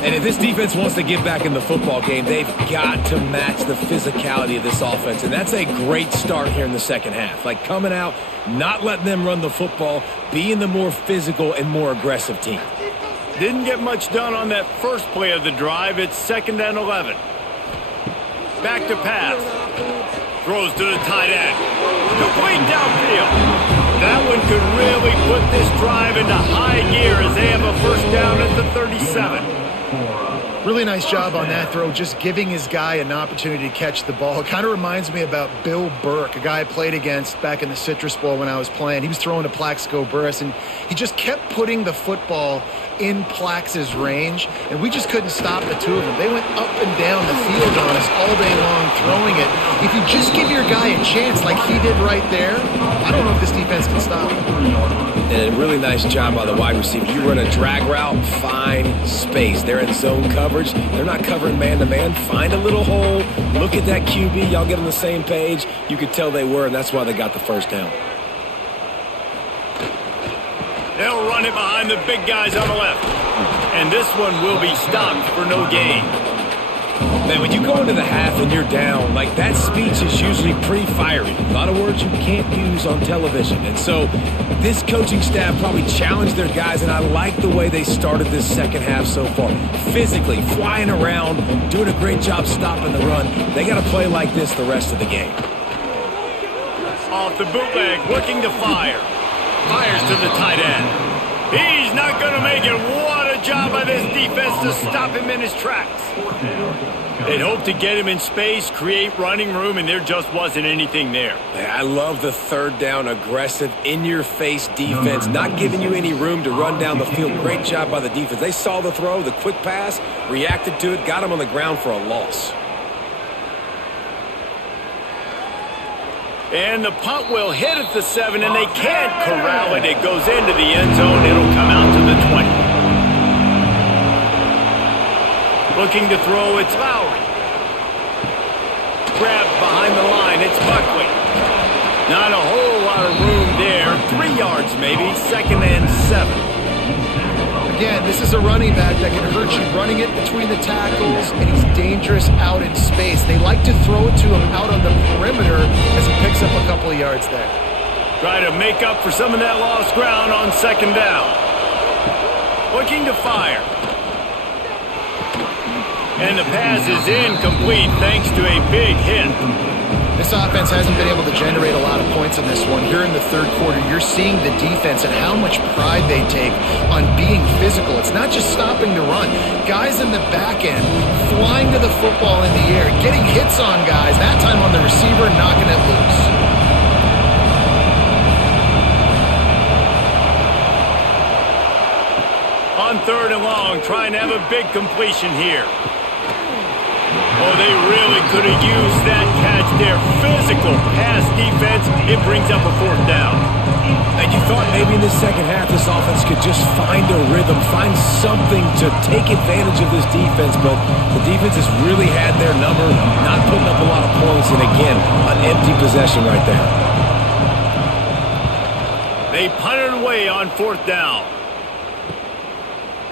And if this defense wants to get back in the football game, they've got to match the physicality of this offense. And that's a great start here in the second half. Like coming out, not letting them run the football, being the more physical and more aggressive team. Didn't get much done on that first play of the drive. It's 2nd and 11. Back to pass. Throws to the tight end. Complete downfield. That one could really put this drive into high gear as they have a first down at the 37. Really nice job on that throw, just giving his guy an opportunity to catch the ball. It kind of reminds me about Bill Burke, a guy I played against back in the Citrus Bowl when I was playing. He was throwing to Plaxico Burress, and he just kept putting the football in Plax's range, and we just couldn't stop the two of them. They went up and down the field on us all day long throwing it. If you just give your guy a chance like he did right there, I don't know if this defense can stop him. And a really nice job by the wide receiver. You run a drag route, find space. They're in zone coverage. They're not covering man-to-man. Find a little hole. Look at that QB. Y'all get on the same page. You could tell they were, and that's why they got the first down. run it behind the big guys on the left. And this one will be stopped for no gain. Man, when you go into the half and you're down, like that speech is usually pretty fiery. A lot of words you can't use on television. And so this coaching staff probably challenged their guys, and I like the way they started this second half so far. Physically, flying around, doing a great job stopping the run. They got to play like this the rest of the game. Off the bootleg, looking to fire. Fires to the tight end. He's not going to make it. What a job by this defense to stop him in his tracks. They'd hoped to get him in space, create running room, and there just wasn't anything there. I love the third down, aggressive, in-your-face defense, not giving you any room to run down the field. Great job by the defense. They saw the throw, the quick pass, reacted to it, got him on the ground for a loss. And the punt will hit at the 7, and they can't corral it. It goes into the end zone. It'll come out to the 20. Looking to throw, it's Lowry. Grabbed behind the line, it's Buckley. Not a whole lot of room there. 3 yards maybe, 2nd and 7. Again, this is a running back that can hurt you running it between the tackles, and he's dangerous out in space. They like to throw it to him out on the perimeter as he picks up a couple of yards there. Try to make up for some of that lost ground on 2nd down. Looking to fire. And the pass is incomplete thanks to a big hit. This offense hasn't been able to generate a lot of points in this one. Here in the third quarter, you're seeing the defense and how much pride they take on being physical. It's not just stopping the run. Guys in the back end flying to the football in the air, getting hits on guys, that time on the receiver, knocking it loose. On 3rd and long, trying to have a big completion here. Oh, they really could have used that catch there. Physical pass defense. It brings up a 4th down. And you thought maybe in the second half this offense could just find a rhythm, find something to take advantage of this defense, but the defense has really had their number, not putting up a lot of points, and again, an empty possession right there. They punted away on 4th down.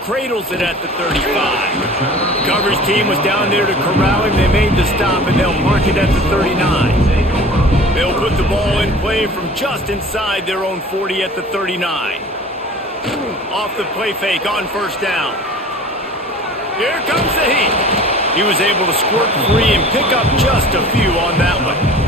Cradles it at the 35. The coverage team was down there to corral him. They made the stop, and they'll mark it at the 39. They'll put the ball in play from just inside their own 40 at the 39. Off the play fake on 1st down. Here comes the heat. He was able to squirt free and pick up just a few on that one.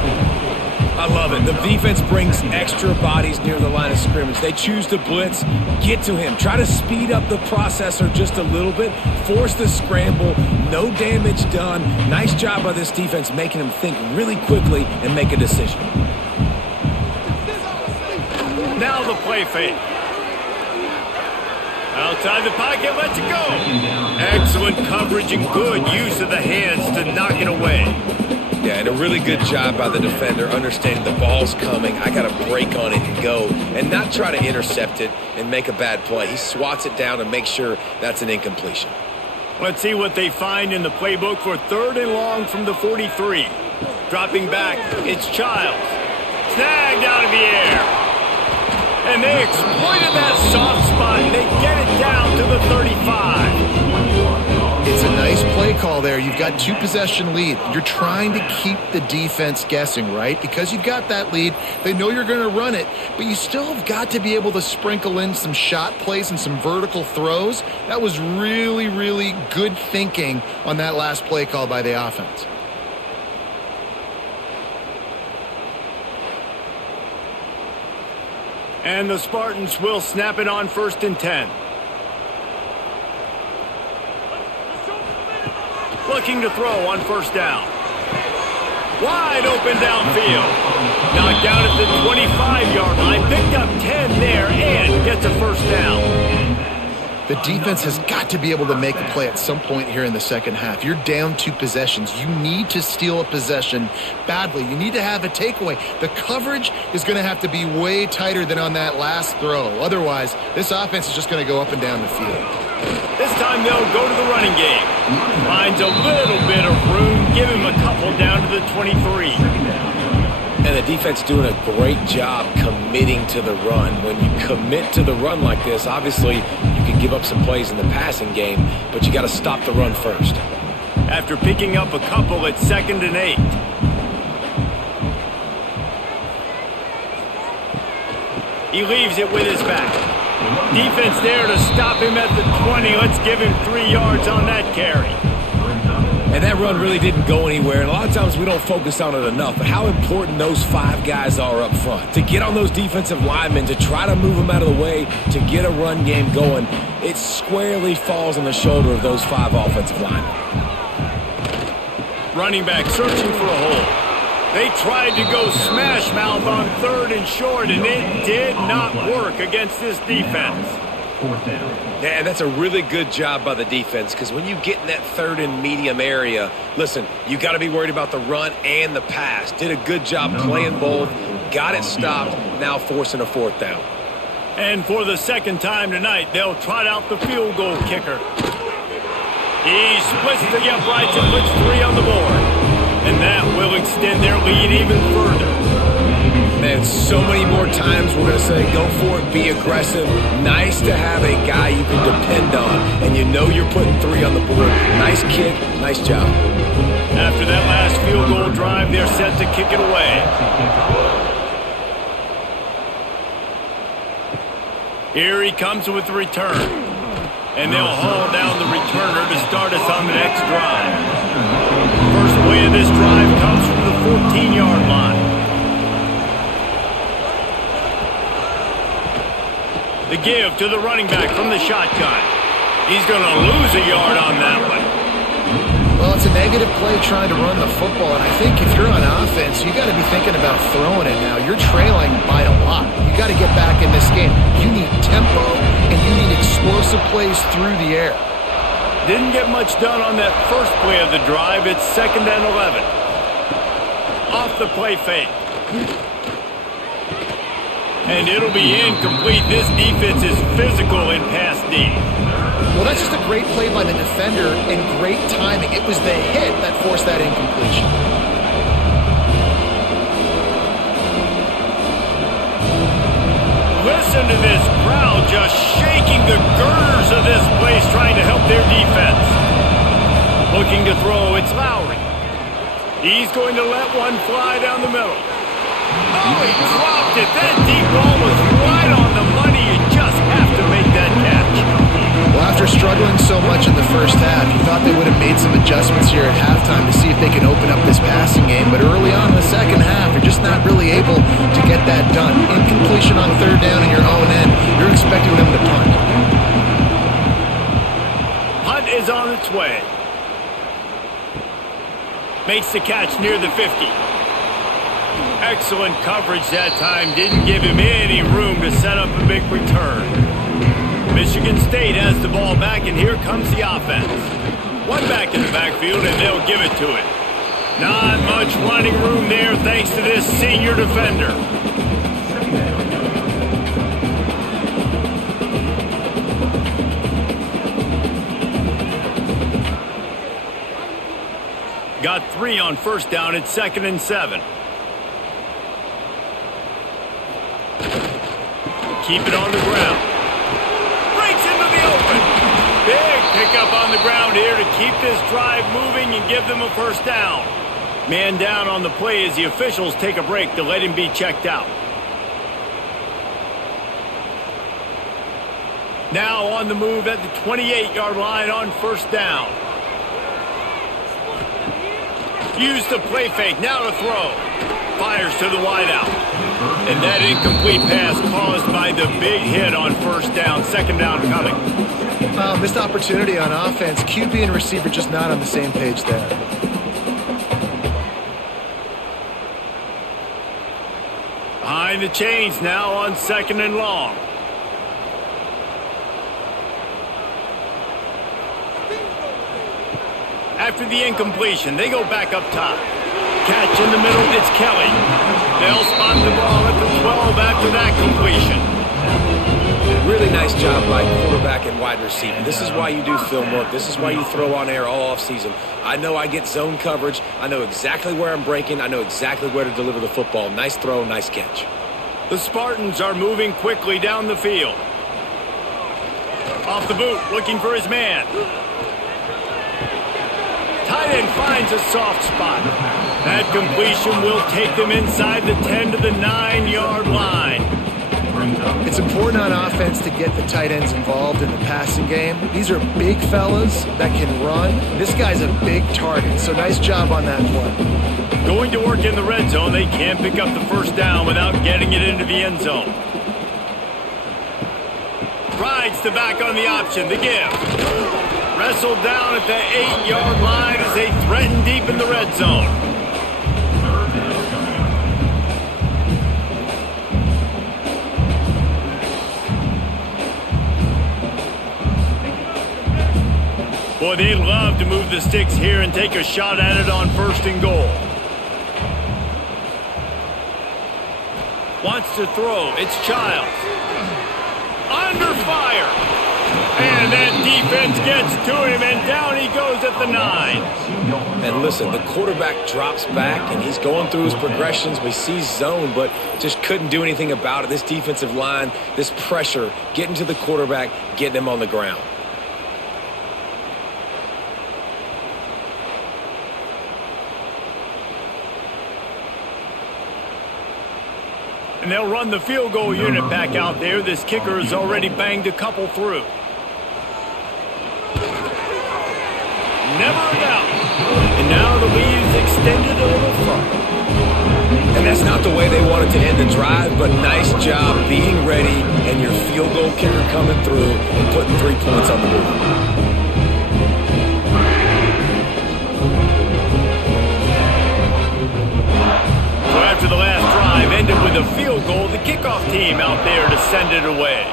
I love it. The defense brings extra bodies near the line of scrimmage. They choose to blitz, get to him, try to speed up the processor just a little bit, force the scramble, no damage done. Nice job by this defense making him think really quickly and make a decision. Now the play fake. Outside the pocket, lets it go. Excellent coverage and good use of the hands to knock it away. Yeah, and a really good job by the defender understanding the ball's coming. I got to break on it and go and not try to intercept it and make a bad play. He swats it down and makes sure that's an incompletion. Let's see what they find in the playbook for 3rd and long from the 43. Dropping back, it's Childs. Snagged out of the air. And they exploited that soft spot, and they get it down to the 35. It's a nice play call there. You've got 2-possession lead. You're trying to keep the defense guessing, right? Because you've got that lead, they know you're going to run it, but you still have got to be able to sprinkle in some shot plays and some vertical throws. That was really, really good thinking on that last play call by the offense. And the Spartans will snap it on 1st and 10. Looking to throw on 1st down. Wide open downfield. Knocked down at the 25-yard line. Picked up 10 there and gets a 1st down. The defense has got to be able to make a play at some point here in the second half. You're down 2 possessions. You need to steal a possession badly. You need to have a takeaway. The coverage is going to have to be way tighter than on that last throw. Otherwise, this offense is just going to go up and down the field. This time they'll go to the running game. Finds a little bit of room. Give him a couple down to the 23. And the defense doing a great job committing to the run. When you commit to the run like this, obviously you can give up some plays in the passing game, but you got to stop the run first. After picking up a couple at 2nd and 8. He leaves it with his back. Defense there to stop him at the 20. Let's give him 3 yards on that carry. And that run really didn't go anywhere, and a lot of times we don't focus on it enough, but how important those 5 guys are up front. To get on those defensive linemen, to try to move them out of the way, to get a run game going, it squarely falls on the shoulder of those 5 offensive linemen. Running back searching for a hole. They tried to go smash mouth on 3rd and short, and it did not work against this defense. 4th down. Yeah, that's a really good job by the defense, because when you get in that 3rd and medium area, listen, you got to be worried about the run and the pass. Did a good job playing both, got it stopped, now forcing a 4th down. And for the 2nd time tonight, they'll trot out the field goal kicker. He splits the uprights and puts 3 on the board. And that will extend their lead even further. Man, so many more times we're going to say, go for it, be aggressive. Nice to have a guy you can depend on, and you know you're putting 3 on the board. Nice kick, nice job. After that last field goal drive, they're set to kick it away. Here he comes with the return. And they'll haul down the returner to start us on the next drive. First play of this drive comes from the 14-yard line. The give to the running back from the shotgun. He's going to lose a yard on that one. Well, it's a negative play trying to run the football, and I think if you're on offense, you got to be thinking about throwing it now. You're trailing by a lot. You got to get back in this game. You need tempo, and you need explosive plays through the air. Didn't get much done on that first play of the drive. It's 2nd and 11. Off the play fake. And it'll be incomplete. This defense is physical in pass D. Well, that's just a great play by the defender and great timing. It was the hit that forced that incompletion. Listen to this crowd just shaking the girders of this place, trying to help their defense. Looking to throw, it's Lowry. He's going to let one fly down the middle. Oh, he dropped it. That deep ball was right on the money. You just have to make that catch. Well, after struggling so much in the first half, you thought they would have made some adjustments here at halftime to see if they can open up this passing game. But early on in the second half, you're just not really able to get that done. Incompletion on 3rd down in your own end. You're expecting them to punt. Punt is on its way. Makes the catch near the 50. Excellent coverage that time. Didn't give him any room to set up a big return. Michigan State has the ball back, and here comes the offense. One back in the backfield, and they'll give it to it. Not much running room there thanks to this senior defender. Got 3 on 1st down at 2nd and 7. Keep it on the ground. Breaks into the open. Big pickup on the ground here to keep this drive moving and give them a 1st down. Man down on the play as the officials take a break to let him be checked out. Now on the move at the 28-yard line on 1st down. Use the play fake, now to throw. Fires to the wideout. And that incomplete pass caused by the big hit on 1st down. 2nd down coming. Missed opportunity on offense. QB and receiver just not on the same page there. Behind the chains now on 2nd and long. After the incompletion, they go back up top. Catch in the middle, it's Kelly. They'll spot the ball at the 12 after that completion. Really nice job by quarterback and wide receiver. This is why you do film work. This is why you throw on air all offseason. I know I get zone coverage. I know exactly where I'm breaking. I know exactly where to deliver the football. Nice throw, nice catch. The Spartans are moving quickly down the field. Off the boot, looking for his man. Tight end finds a soft spot. That completion will take them inside the 10 to the 9-yard line. It's important on offense to get the tight ends involved in the passing game. These are big fellas that can run. This guy's a big target, so nice job on that play. Going to work in the red zone, they can't pick up the first down without getting it into the end zone. Rides the back on the option, the give. Wrestled down at the 8-yard line as they threaten deep in the red zone. Boy, they'd love to move the sticks here and take a shot at it on 1st and goal. Wants to throw. It's Childs. Under fire. And that defense gets to him, and down he goes at the 9. And listen, the quarterback drops back, and he's going through his progressions. We see zone, but just couldn't do anything about it. This defensive line, this pressure, getting to the quarterback, getting him on the ground. And they'll run the field goal unit back out there. This kicker has already banged a couple through. Never a doubt. And now the lead is extended a little further. And that's not the way they wanted to end the drive, but nice job being ready and your field goal kicker coming through and putting 3 points on the board. After the last drive ended with a field goal, the kickoff team out there to send it away.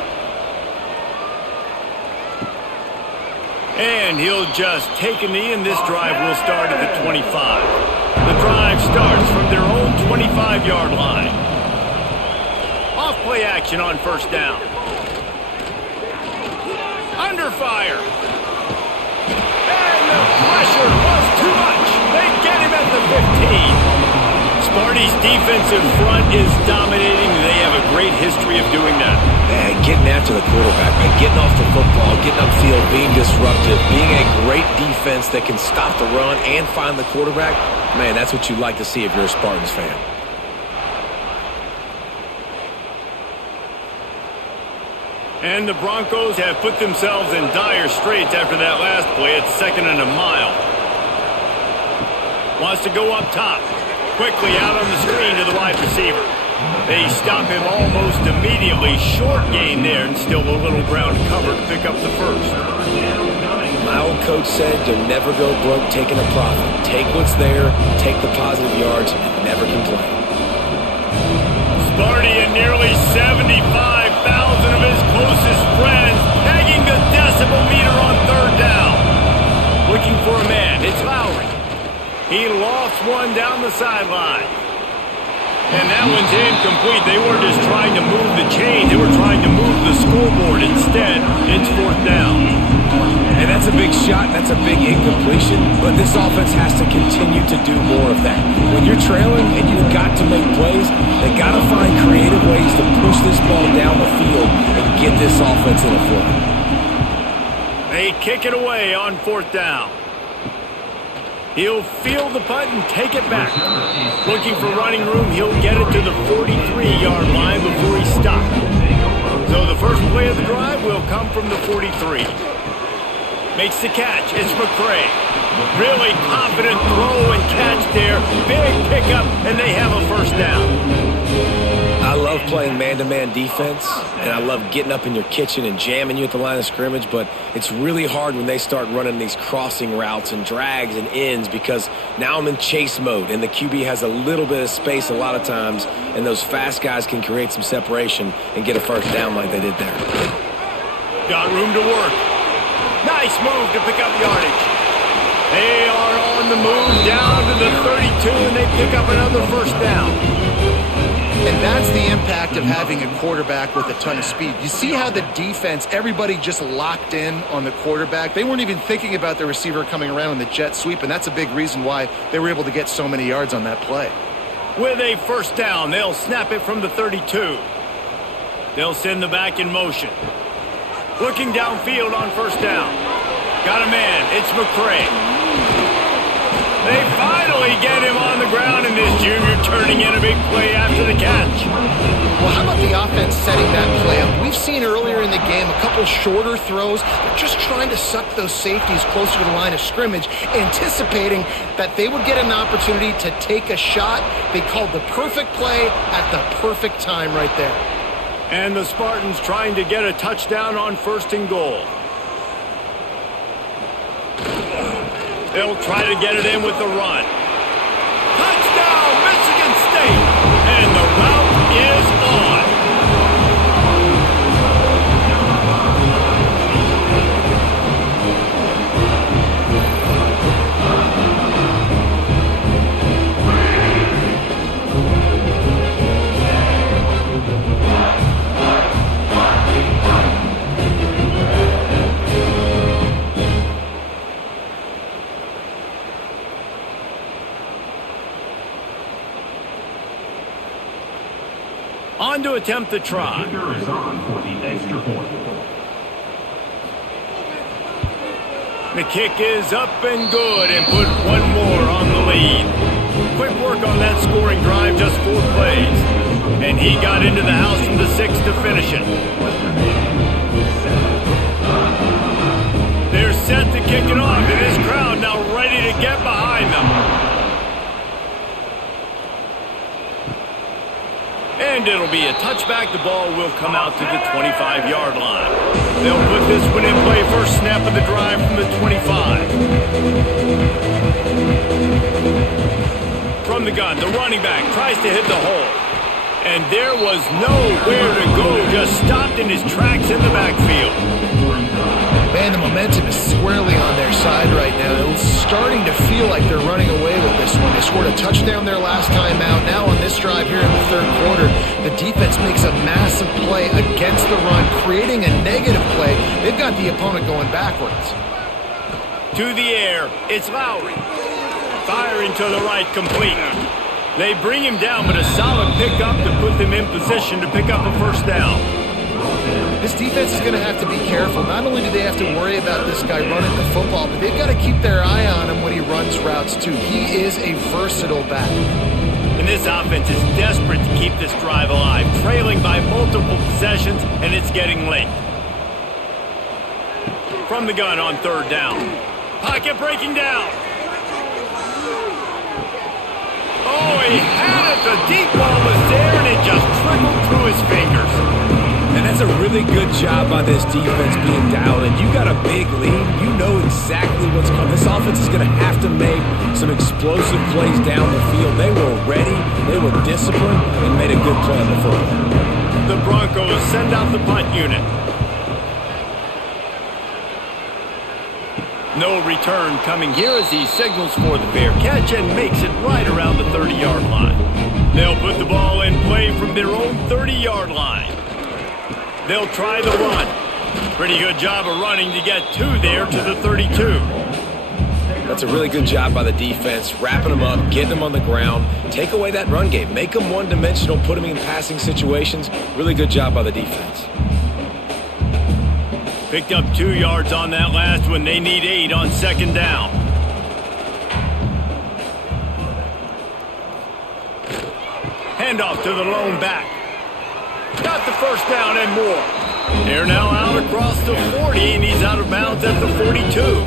And he'll just take a knee, and this drive will start at the 25. The drive starts from their own 25-yard line. Off play action on 1st down. Under fire. And the pressure was too much. They get him at the 15. Sparty's defensive front is dominating. They have a great history of doing that. Man, getting after the quarterback, man, getting off the football, getting upfield, being disruptive, being a great defense that can stop the run and find the quarterback. Man, that's what you'd like to see if you're a Spartans fan. And the Broncos have put themselves in dire straits after that last play. It's 2nd and a mile. Wants to go up top. Quickly out on the screen to the wide receiver. They stop him almost immediately. Short gain there, and still a little ground cover to pick up the first. My old coach said you'll never go broke taking a profit. Take what's there, take the positive yards, and never complain. Sparty and nearly 75,000 of his closest friends pegging the decibel meter on 3rd down. Looking for a man. It's Lowry. He lofts one down the sideline. And that one's incomplete. They weren't just trying to move the chains. They were trying to move the scoreboard. Instead, it's 4th down. And that's a big shot. That's a big incompletion. But this offense has to continue to do more of that. When you're trailing and you've got to make plays, they got to find creative ways to push this ball down the field and get this offense in a flow. They kick it away on 4th down. He'll field the punt and take it back. Looking for running room, he'll get it to the 43-yard line before he stops. So the first play of the drive will come from the 43. Makes the catch. It's McCray. Really confident throw and catch there. Big pickup, and they have a 1st down. I love playing man-to-man defense, and I love getting up in your kitchen and jamming you at the line of scrimmage, but it's really hard when they start running these crossing routes and drags and ends because now I'm in chase mode, and the QB has a little bit of space a lot of times, and those fast guys can create some separation and get a 1st down like they did there. Got room to work. Nice move to pick up yardage. They are on the move down to the 32, and they pick up another 1st down. And that's the impact of having a quarterback with a ton of speed. You see how the defense, everybody just locked in on the quarterback. They weren't even thinking about the receiver coming around on the jet sweep, and that's a big reason why they were able to get so many yards on that play. With a first down, they'll snap it from the 32. They'll send the back in motion. Looking downfield on first down. Got a man. It's McCray. They finally get him on the ground, and this junior turning in a big play after the catch. Well, how about the offense setting that play up? We've seen earlier in the game a couple shorter throws. They're just trying to suck those safeties closer to the line of scrimmage, anticipating that they would get an opportunity to take a shot. They called the perfect play at the perfect time right there. And the Spartans trying to get a touchdown on first and goal. They'll try to get it in with the run. Touchdown, Michigan State! And the route is on. On to attempt the try. The kicker is on for the extra point. The kick is up and good and put one more on the lead. Quick work on that scoring drive, just 4 plays. And he got into the house from the 6 to finish it. They're set to kick it off, and this crowd now ready to get behind them. And it'll be a touchback. The ball will come out to the 25-yard line. They'll put this one in play. First snap of the drive from the 25. From the gun, the running back tries to hit the hole. And there was nowhere to go. Just stopped in his tracks in the backfield. Man, the momentum is squarely on their side right now. It's starting to feel like they're running away with this one. They scored a touchdown their last time out. Now on this drive here in the third quarter, the defense makes a massive play against the run, creating a negative play. They've got the opponent going backwards. To the air, it's Lowry. Firing to the right, complete. They bring him down, but a solid pickup to put them in position to pick up a first down. This defense is going to have to be careful. Not only do they have to worry about this guy running the football, but they've got to keep their eye on him when he runs routes too. He is a versatile back. And this offense is desperate to keep this drive alive, trailing by multiple possessions, and it's getting late. From the gun on third down. Pocket breaking down. Oh, he had it. The deep ball was there, and it just trickled through his fingers. And that's a really good job by this defense being dialed in. You got a big lead. You know exactly what's coming. This offense is going to have to make some explosive plays down the field. They were ready. They were disciplined and made a good play on the football. The Broncos send out the punt unit. No return coming here as he signals for the fair catch and makes it right around the 30-yard line. They'll put the ball in play from their own 30-yard line. They'll try the run. Pretty good job of running to get 2 there to the 32. That's a really good job by the defense, wrapping them up, getting them on the ground, take away that run game, make them one-dimensional, put them in passing situations. Really good job by the defense. Picked up 2 yards on that last one. They need 8 on second down. Handoff to the lone back. Got the first down and more. They're now out across the 40, and he's out of bounds at the 42.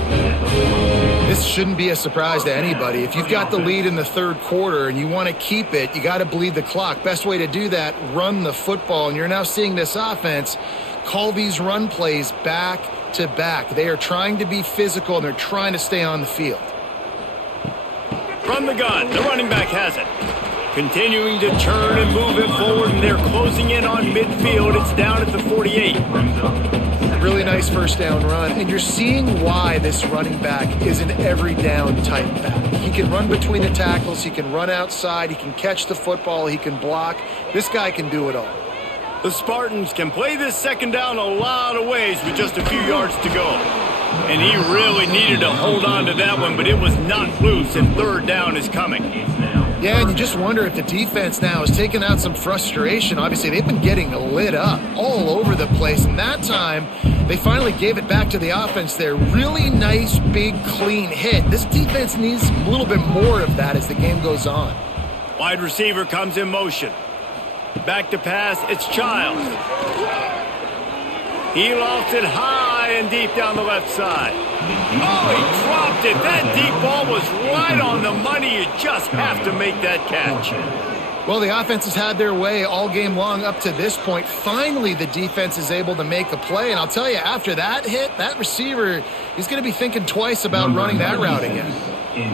This shouldn't be a surprise to anybody. If you've got the lead in the third quarter and you want to keep it, you got to bleed the clock. Best way to do that, run the football. And you're now seeing this offense call these run plays back to back. They are trying to be physical, and they're trying to stay on the field. From the gun, the running back has it. Continuing to turn and move it forward, and they're closing in on midfield. It's down at the 48. Really nice first down run. And you're seeing why this running back is an every down type back. He can run between the tackles. He can run outside. He can catch the football. He can block. This guy can do it all. The Spartans can play this second down a lot of ways with just a few yards to go. And he really needed to hold on to that one, but it was not loose, and third down is coming. Yeah, and you just wonder if the defense now is taking out some frustration. Obviously, they've been getting lit up all over the place, and that time they finally gave it back to the offense there. Really nice, big, clean hit. This defense needs a little bit more of that as the game goes on. Wide receiver comes in motion. Back to pass, it's Childs. He lofts it high and deep down the left side. Oh, he dropped it. That deep ball was right on the money. You just have to make that catch. Well, the offense has had their way all game long up to this point. Finally, the defense is able to make a play. And I'll tell you, after that hit, that receiver, he's going to be thinking twice about running that route again.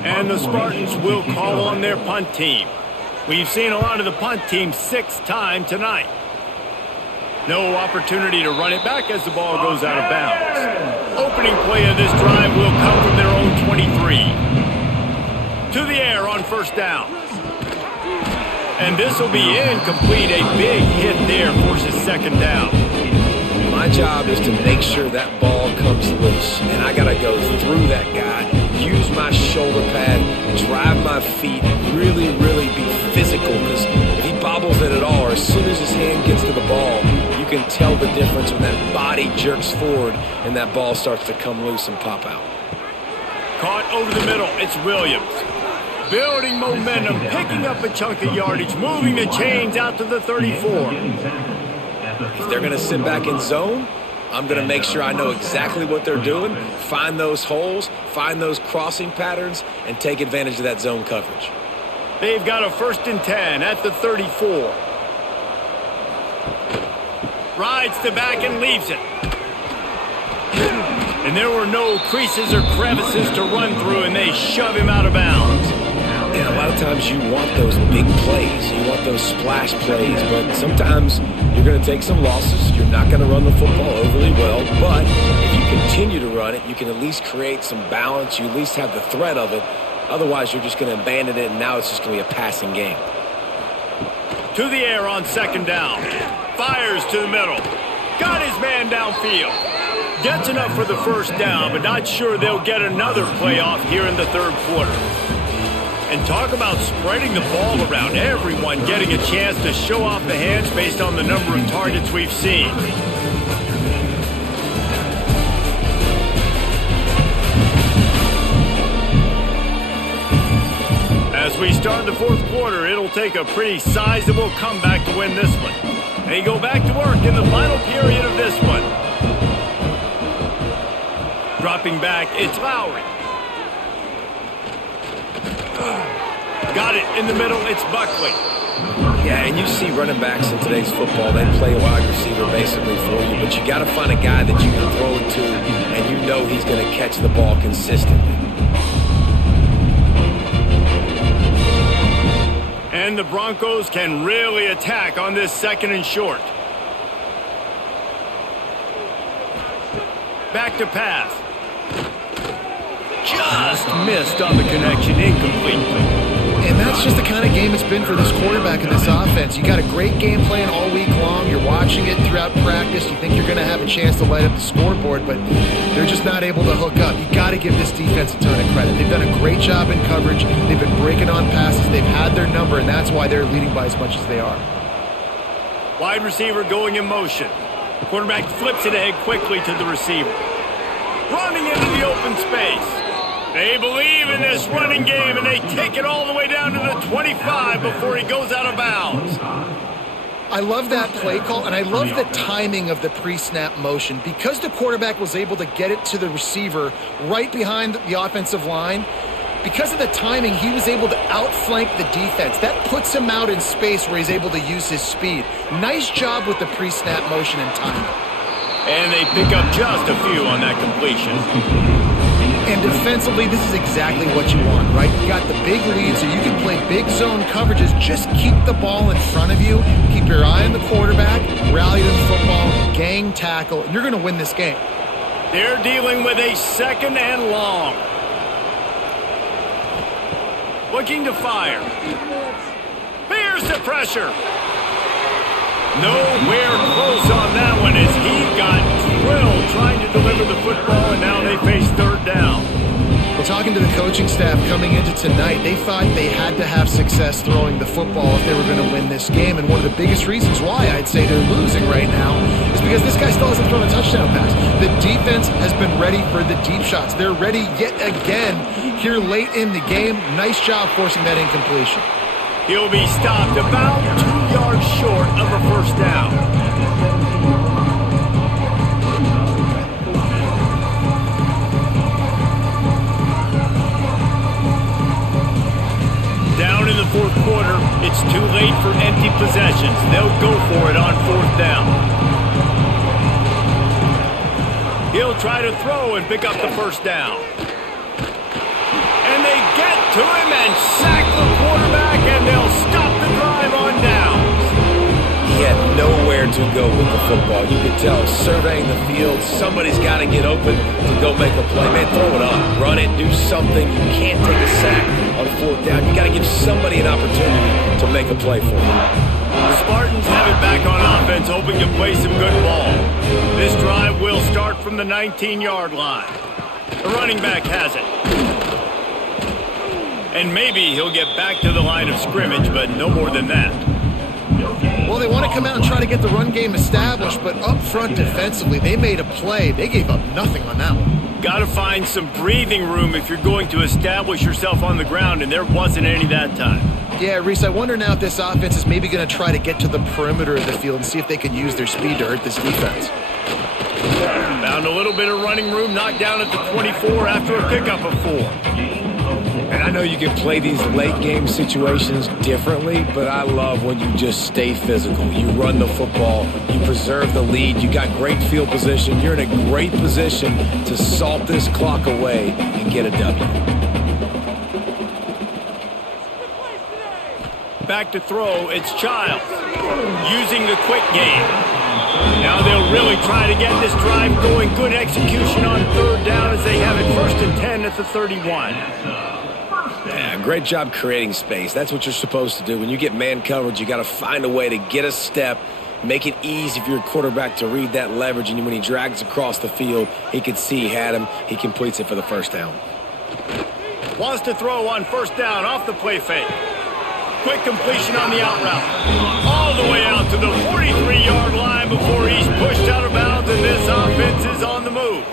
And the Spartans will call on their punt team. We've seen a lot of the punt team 6 times tonight. No opportunity to run it back as the ball goes out of bounds. Opening play of this drive will come from their own 23. To the air on first down. And this will be incomplete. A big hit there forces second down. My job is to make sure that ball comes loose, and I got to go through that guy, use my shoulder pad, drive my feet, really be physical, because if he bobbles it at all, or as soon as his hand gets to the ball, you can tell the difference when that body jerks forward and that ball starts to come loose and pop out. Caught over the middle, it's Williams. Building momentum, picking up a chunk of yardage, moving the chains out to the 34. If they're going to sit back in zone, I'm going to make sure I know exactly what they're doing, find those holes, find those crossing patterns, and take advantage of that zone coverage. They've got a 1st and 10 at the 34. Rides the back and leaves it. And there were no creases or crevices to run through, and they shove him out of bounds. And a lot of times you want those big plays. You want those splash plays, but sometimes you're going to take some losses. You're not going to run the football overly well, but if you continue to run it, you can at least create some balance. You at least have the threat of it. Otherwise, you're just going to abandon it, and now it's just going to be a passing game. To the air on second down. Fires to the middle. Got his man downfield. Gets enough for the first down, but not sure they'll get another play off here in the third quarter. And talk about spreading the ball around. Everyone getting a chance to show off the hands based on the number of targets we've seen. As we start the fourth quarter, it'll take a pretty sizable comeback to win this one. They go back to work in the final period of this one. Dropping back, it's Lowry. Got it in the middle, it's Buckley. Yeah, and you see running backs in today's football, they play a wide receiver basically for you, but you got to find a guy that you can throw it to, and you know he's going to catch the ball consistently. And the Broncos can really attack on this 2nd and short. Back to pass. Just missed on the connection, incomplete. And that's just the kind of game it's been for this quarterback and this offense. You got a great game plan all week long. You're watching it throughout practice. You think you're going to have a chance to light up the scoreboard, but they're just not able to hook up. You got to give this defense a ton of credit. They've done a great job in coverage. They've been breaking on passes. They've had their number, and that's why they're leading by as much as they are. Wide receiver going in motion. Quarterback flips it ahead quickly to the receiver. Running into the open space. They believe in this running game, and they take it all the way down to the 25 before he goes out of bounds. I love that play call, and I love the timing of the pre-snap motion. Because the quarterback was able to get it to the receiver right behind the offensive line, because of the timing, he was able to outflank the defense. That puts him out in space where he's able to use his speed. Nice job with the pre-snap motion and timing. And they pick up just a few on that completion. And defensively, this is exactly what you want, right? You got the big leads so you can play big zone coverages. Just keep the ball in front of you. Keep your eye on the quarterback. Rally to the football. Gang tackle. And you're going to win this game. They're dealing with a 2nd and long. Looking to fire. Here's the pressure. Nowhere close on that one as he got drilled trying to deliver the football, and now they face 3rd down. Well, talking to the coaching staff coming into tonight, they thought they had to have success throwing the football if they were going to win this game. And one of the biggest reasons why I'd say they're losing right now is because this guy still hasn't thrown a touchdown pass. The defense has been ready for the deep shots. They're ready yet again here late in the game. Nice job forcing that incompletion. He'll be stopped about 2 yards short of a 1st down. Down in the 4th quarter, it's too late for empty possessions. They'll go for it on 4th down. He'll try to throw and pick up the 1st down. And they get to him and sack the quarterback, and they'll stop the drive on downs. He had nowhere to go with the football. You could tell, surveying the field, somebody's got to get open to go make a play. Man, throw it up, run it, do something. You can't take a sack on 4th down. You got to give somebody an opportunity to make a play for you. The Spartans have it back on offense, hoping to play some good ball. This drive will start from the 19-yard line. The running back has it. And maybe he'll get back to the line of scrimmage, but no more than that. Well, they want to come out and try to get the run game established, but up front defensively, they made a play. They gave up nothing on that one. Got to find some breathing room if you're going to establish yourself on the ground, and there wasn't any that time. Yeah, Reese, I wonder now if this offense is maybe going to try to get to the perimeter of the field and see if they can use their speed to hurt this defense. Found a little bit of running room, knocked down at the 24 after a pickup of 4. And I know you can play these late game situations differently, but I love when you just stay physical. You run the football, you preserve the lead, you got great field position, you're in a great position to salt this clock away and get a W. Back to throw, it's Childs. Using the quick game. Now they'll really try to get this drive going. Good execution on 3rd down as they have it 1st and 10 at the 31. Yeah, great job creating space. That's what you're supposed to do. When you get man coverage, you got to find a way to get a step, make it easy for your quarterback to read that leverage, and when he drags across the field, he can see he had him. He completes it for the 1st down. Wants to throw on 1st down off the play fake. Quick completion on the out route. All the way out to the 43-yard line before he's pushed out of bounds, and this offense is on the move.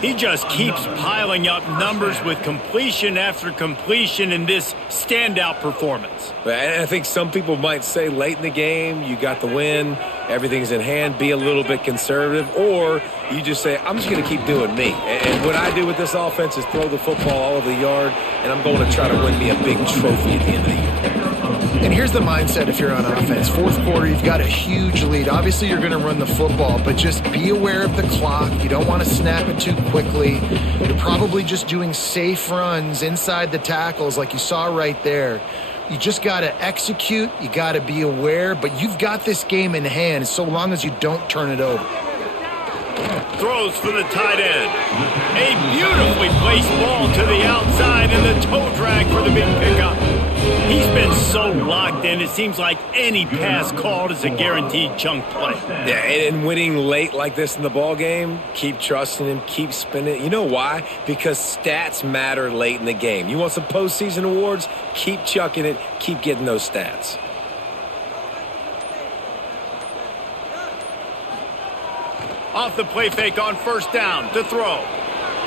He just keeps piling up numbers with completion after completion in this standout performance. And I think some people might say late in the game, you got the win, everything's in hand, be a little bit conservative, or you just say, I'm just going to keep doing me. And what I do with this offense is throw the football all over the yard, and I'm going to try to win me a big trophy at the end of the year. And here's the mindset if you're on offense. 4th quarter, you've got a huge lead. Obviously, you're going to run the football, but just be aware of the clock. You don't want to snap it too quickly. You're probably just doing safe runs inside the tackles like you saw right there. You just got to execute. You got to be aware, but you've got this game in hand so long as you don't turn it over. Throws for the tight end. A beautifully placed ball to the outside and the toe drag for the big pickup. He's been so locked in, it seems like any pass called is a guaranteed chunk play. Yeah, and winning late like this in the ball game, keep trusting him, keep spinning it. You know why? Because stats matter late in the game. You want some postseason awards? Keep chucking it, keep getting those stats. Off the play fake on 1st down to throw.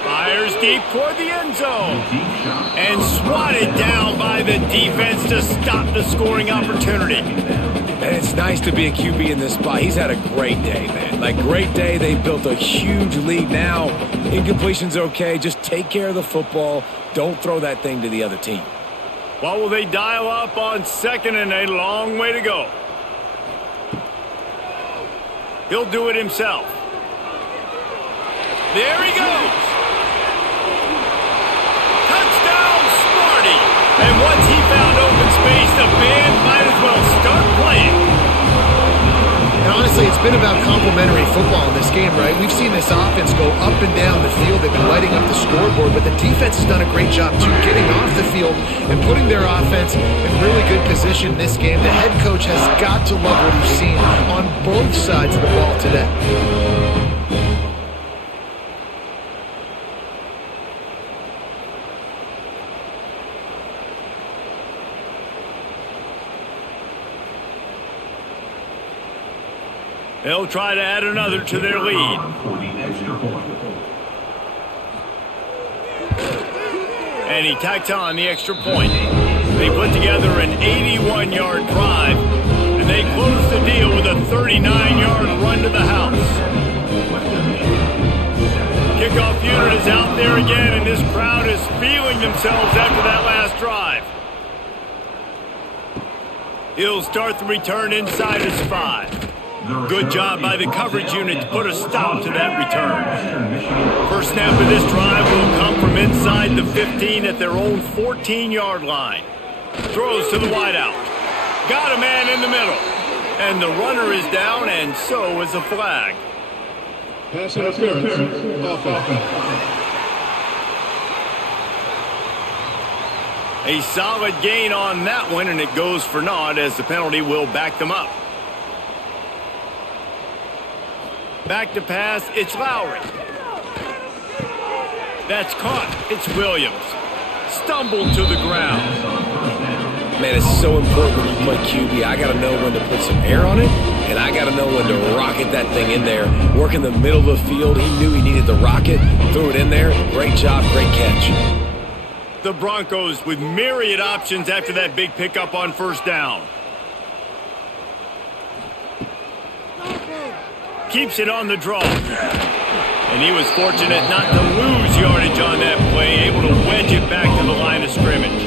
Fires deep toward the end zone. And swatted down by the defense to stop the scoring opportunity. And it's nice to be a QB in this spot. He's had a great day, man. Like, great day. They built a huge lead now. Incompletion's okay. Just take care of the football. Don't throw that thing to the other team. What will they dial up on 2nd and a long way to go? He'll do it himself. There he goes. Touchdown, Sparty. And once he found open space, the band might as well start playing. And honestly, it's been about complementary football in this game, right? We've seen this offense go up and down the field. They've been lighting up the scoreboard, but the defense has done a great job, too, getting off the field and putting their offense in really good position in this game. The head coach has got to love what he's seen on both sides of the ball today. They'll try to add another to their lead. For the extra point. And he tacks on the extra point. They put together an 81-yard drive, and they close the deal with a 39-yard run to the house. Kickoff unit is out there again, and this crowd is feeling themselves after that last drive. He'll start the return inside his 5. Good job by the coverage unit to put a stop to that return. First snap of this drive will come from inside the 15 at their own 14-yard line. Throws to the wideout. Got a man in the middle. And the runner is down, and so is a flag. Pass interference. Offense. A solid gain on that one, and it goes for naught as the penalty will back them up. Back to pass, it's Lowry. That's caught, it's Williams. Stumbled to the ground. Man, it's so important when you play QB. I got to know when to put some air on it, and I got to know when to rocket that thing in there. Work in the middle of the field. He knew he needed the rocket. Threw it in there. Great job, great catch. The Broncos with myriad options after that big pickup on first down. Keeps it on the draw. And he was fortunate not to lose yardage on that play, able to wedge it back to the line of scrimmage.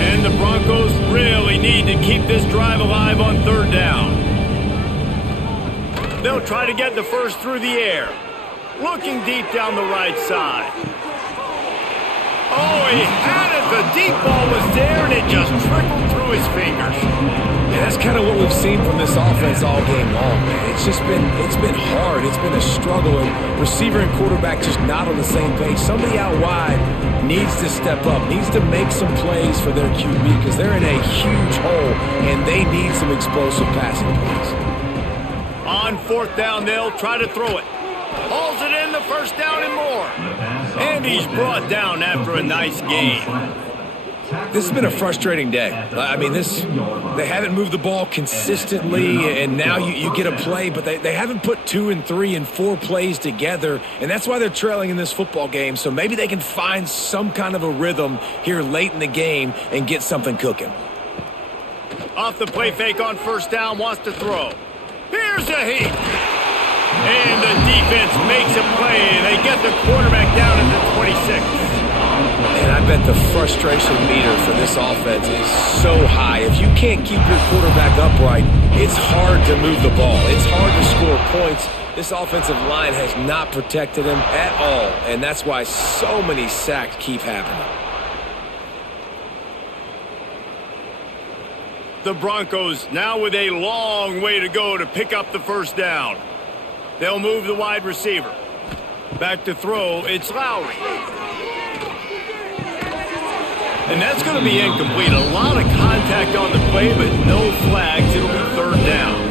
And the Broncos really need to keep this drive alive on third down. They'll try to get the first through the air. Looking deep down the right side. Oh, he had it. The deep ball was there, and it just trickled through his fingers. And that's kind of what we've seen from this offense all game long, man. It's been hard. It's been a struggle, and receiver and quarterback just not on the same page. Somebody out wide needs to step up, needs to make some plays for their QB because they're in a huge hole, and they need some explosive passing plays. On fourth down, they'll try to throw it. Hauls it in, the first down and more. And he's brought down after a nice gain. This has been a frustrating day. I mean, they haven't moved the ball consistently, and now you get a play, but they haven't put 2 and 3 and 4 plays together, and that's why they're trailing in this football game. So maybe they can find some kind of a rhythm here late in the game and get something cooking. Off the play fake on first down, wants to throw. Here's a heat. And the defense makes a play. They get the quarterback down at the 26. And I bet the frustration meter for this offense is so high. If you can't keep your quarterback upright, it's hard to move the ball. It's hard to score points. This offensive line has not protected him at all, and that's why so many sacks keep happening. The Broncos now with a long way to go to pick up the first down. They'll move the wide receiver. Back to throw, it's Lowry. And that's going to be incomplete. A lot of contact on the play, but no flags. It'll be third down.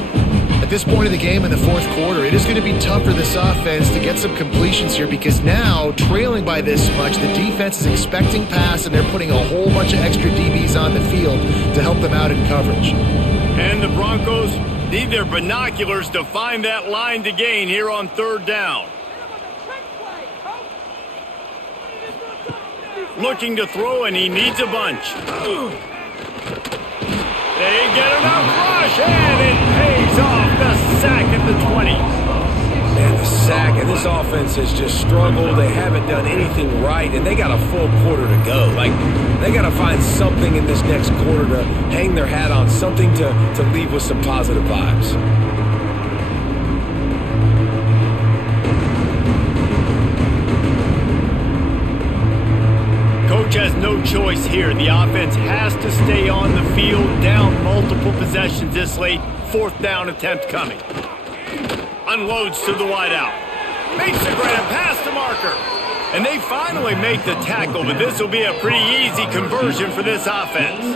At this point of the game in the fourth quarter, it is going to be tough for this offense to get some completions here because now, trailing by this much, the defense is expecting pass, and they're putting a whole bunch of extra DBs on the field to help them out in coverage. And the Broncos need their binoculars to find that line to gain here on third down. Looking to throw, and he needs a bunch. They get enough rush, and it pays off. The sack at the 20. Man, the sack, and this offense has just struggled. They haven't done anything right, and they got a full quarter to go. Like, they got to find something in this next quarter to hang their hat on, something to leave with some positive vibes. choice here. The offense has to stay on the field, down multiple possessions this late. 4th down attempt coming. Unloads to the wideout. Makes the grab past the marker. And they finally make the tackle, but this will be a pretty easy conversion for this offense.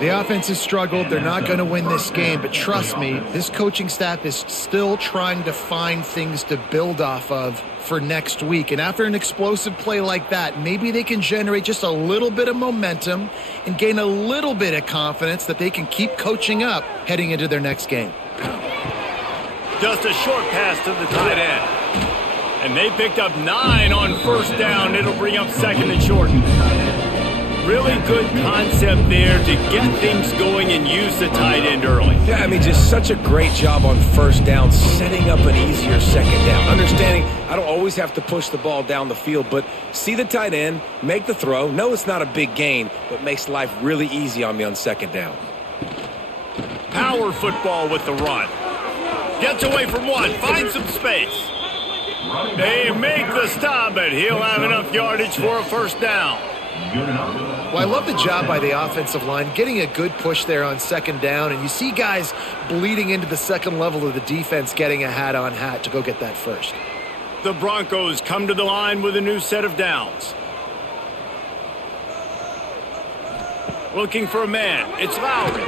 The offense has struggled. They're not going to win this game, but trust me, this coaching staff is still trying to find things to build off of for next week. And after an explosive play like that, maybe they can generate just a little bit of momentum and gain a little bit of confidence that they can keep coaching up heading into their next game. Just a short pass to the tight end. And they picked up 9 on 1st down. It'll bring up 2nd and short. Really good concept there to get things going and use the tight end early. Yeah, I mean, just such a great job on 1st down, setting up an easier 2nd down. Understanding I don't always have to push the ball down the field, but see the tight end, make the throw. No, it's not a big gain, but makes life really easy on me on 2nd down. Power football with the run. Gets away from one, finds some space. They make the stop, but he'll have enough yardage for a 1st down. Well, I love the job by the offensive line, getting a good push there on 2nd down, and you see guys bleeding into the 2nd level of the defense getting a hat-on-hat to go get that first. The Broncos come to the line with a new set of downs. Looking for a man. It's Lowry.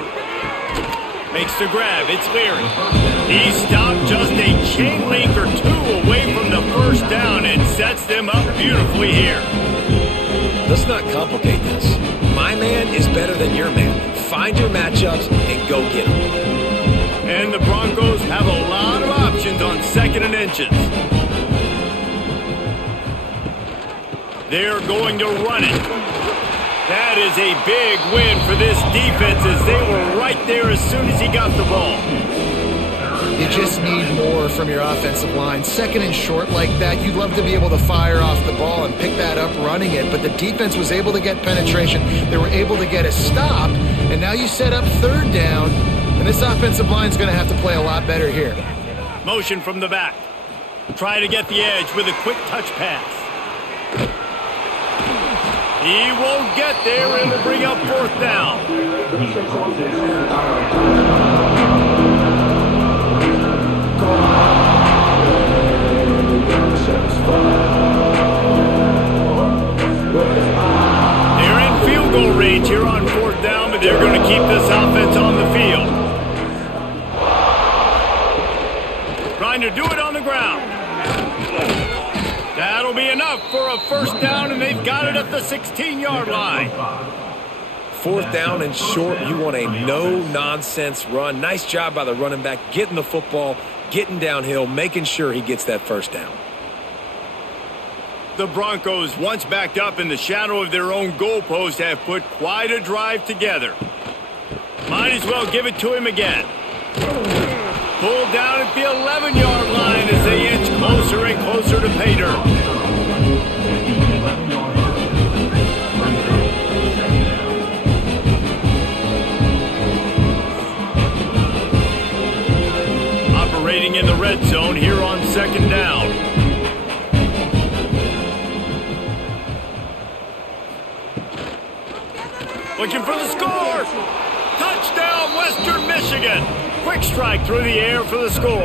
Makes the grab. It's Leary. He stopped just a chain link or 2 away from the 1st down and sets them up beautifully here. Let's not complicate this. My man is better than your man. Find your matchups and go get them. And the Broncos have a lot of options on 2nd and inches. They're going to run it. That is a big win for this defense as they were right there as soon as he got the ball. You just need more from your offensive line. 2nd and short like that, you'd love to be able to fire off the ball and pick that up running it, but the defense was able to get penetration. They were able to get a stop, and now you set up 3rd down, and this offensive line is going to have to play a lot better here. Motion from the back. Try to get the edge with a quick touch pass. He won't get there. It'll bring up 4th down. They're in field goal range here on 4th down, but they're going to keep this offense on the field. Trying to do it on the ground. That'll be enough for a 1st down, and they've got it at the 16-yard line. 4th down and short, you want a no-nonsense run. Nice job by the running back, getting the football, getting downhill, making sure he gets that 1st down. The Broncos, once backed up in the shadow of their own goalpost, have put quite a drive together. Might as well give it to him again. Pulled down at the 11-yard line as they inch closer and closer to pay dirt. Operating in the red zone here on 2nd down. Looking for the score. Touchdown, Western Michigan. Quick strike through the air for the score.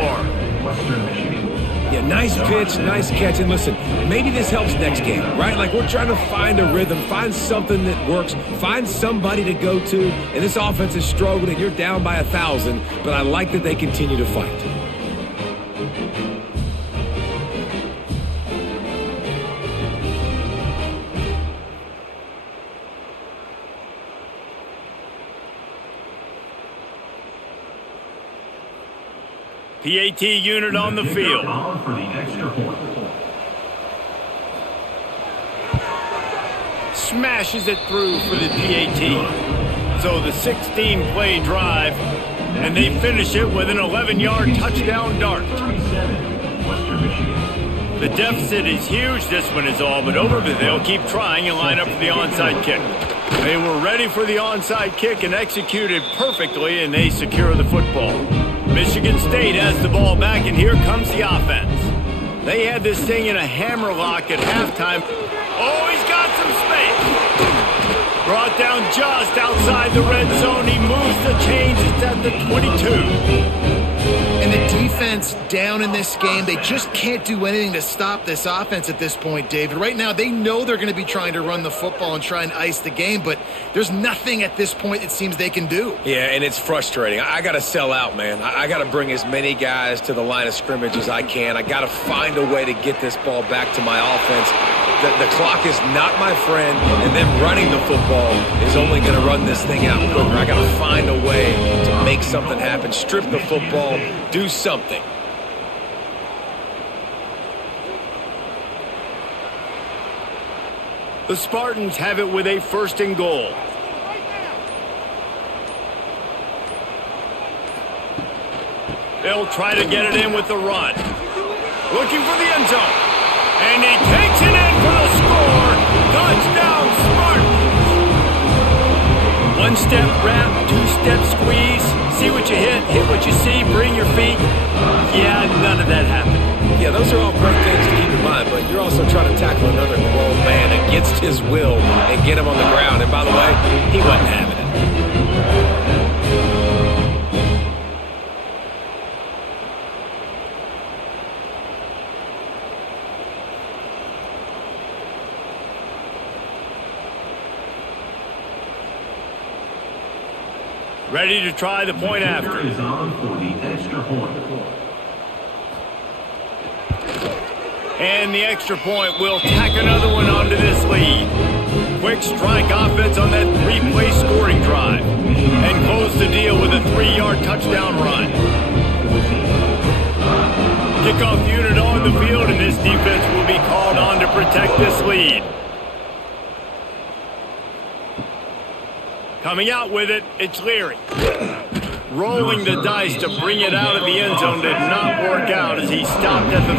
Yeah, nice pitch, nice catch. And listen, maybe this helps next game, right? Like we're trying to find a rhythm, find something that works, find somebody to go to. And this offense is struggling. You're down by 1,000, but I like that they continue to fight. PAT unit on the field. For the extra point. Smashes it through for the PAT. So the 16-play drive, and they finish it with an 11-yard touchdown dart. The deficit is huge. This one is all but over, but they'll keep trying and line up for the onside kick. They were ready for the onside kick and executed perfectly, and they secure the football. Michigan State has the ball back, and here comes the offense. They had this thing in a hammerlock at halftime. Oh, he's got some space. Brought down just outside the red zone. He moves the chains. It's at the 22. And the defense down in this game, they just can't do anything to stop this offense at this point, David. Right now, they know they're going to be trying to run the football and try and ice the game, but there's nothing at this point it seems they can do. Yeah, and it's frustrating. I got to sell out, man. I got to bring as many guys to the line of scrimmage as I can. I got to find a way to get this ball back to my offense. The clock is not my friend, and them running the football is only going to run this thing out quicker. I got to find a way to make something happen, strip the football, do something. The Spartans have it with a 1st and goal. They'll try to get it in with the run. Looking for the end zone. And he takes it in for the score. Touchdown, Spartans. 1-step wrap, 2-step squeeze. See what you hit what you see, bring your feet. Yeah, none of that happened. Yeah, those are all great things to keep in mind, but you're also trying to tackle another grown man against his will and get him on the ground. And by the way, he wasn't having it. Ready to try the point after. Is on for the extra point. And the extra point will tack another one onto this lead. Quick strike offense on that 3-play scoring drive. And close the deal with a 3-yard touchdown run. Kickoff unit on the field, and this defense will be called on to protect this lead. Coming out with it, it's Leary. Rolling the dice to bring it out of the end zone did not work out as he stopped at the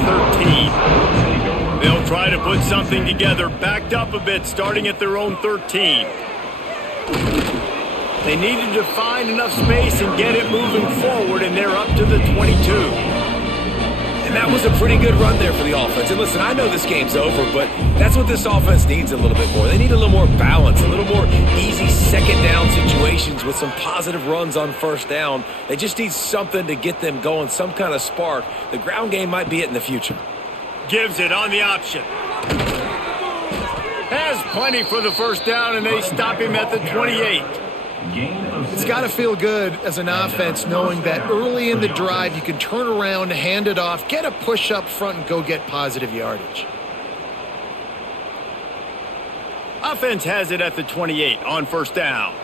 13. They'll try to put something together, backed up a bit, starting at their own 13. They needed to find enough space and get it moving forward, and they're up to the 22. And that was a pretty good run there for the offense. And listen, I know this game's over, but that's what this offense needs a little bit more. They need a little more balance, a little more easy second down situations with some positive runs on 1st down. They just need something to get them going, some kind of spark. The ground game might be it in the future. Gives it on the option. Has plenty for the 1st down, and they stop him at the 28. It's got to feel good as an offense knowing that early in the drive you can turn around, hand it off, get a push up front, and go get positive yardage. Offense has it at the 28 on 1st down.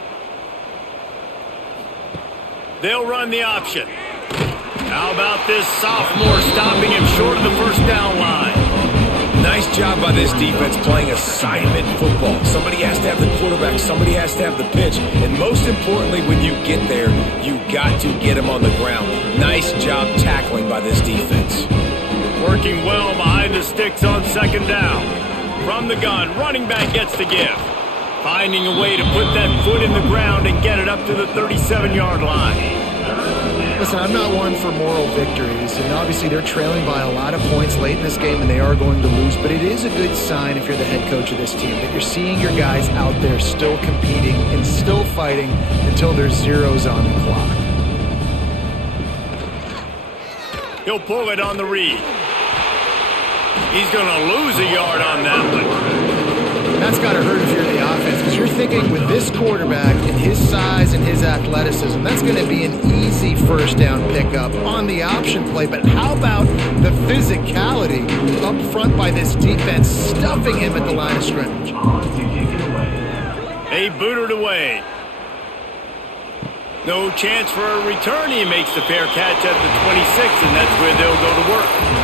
They'll run the option. How about this sophomore stopping him short of the 1st down line? Nice job by this defense playing assignment football. Somebody has to have the quarterback, somebody has to have the pitch, and most importantly, when you get there, you got to get him on the ground. Nice job tackling by this defense. Working well behind the sticks on 2nd down. From the gun, running back gets the give. Finding a way to put that foot in the ground and get it up to the 37-yard line. Listen, I'm not one for moral victories, and obviously they're trailing by a lot of points late in this game, and they are going to lose, but it is a good sign if you're the head coach of this team that you're seeing your guys out there still competing and still fighting until there's zeros on the clock. He'll pull it on the read. He's going to lose a yard on that one. That's got to hurt if you're the offense, because you're thinking with this quarterback and his size and his athleticism, that's going to be an easy 1st down pickup on the option play. But how about the physicality up front by this defense, stuffing him at the line of scrimmage? They boot it away. No chance for a return. He makes the fair catch at the 26, and that's where they'll go to work.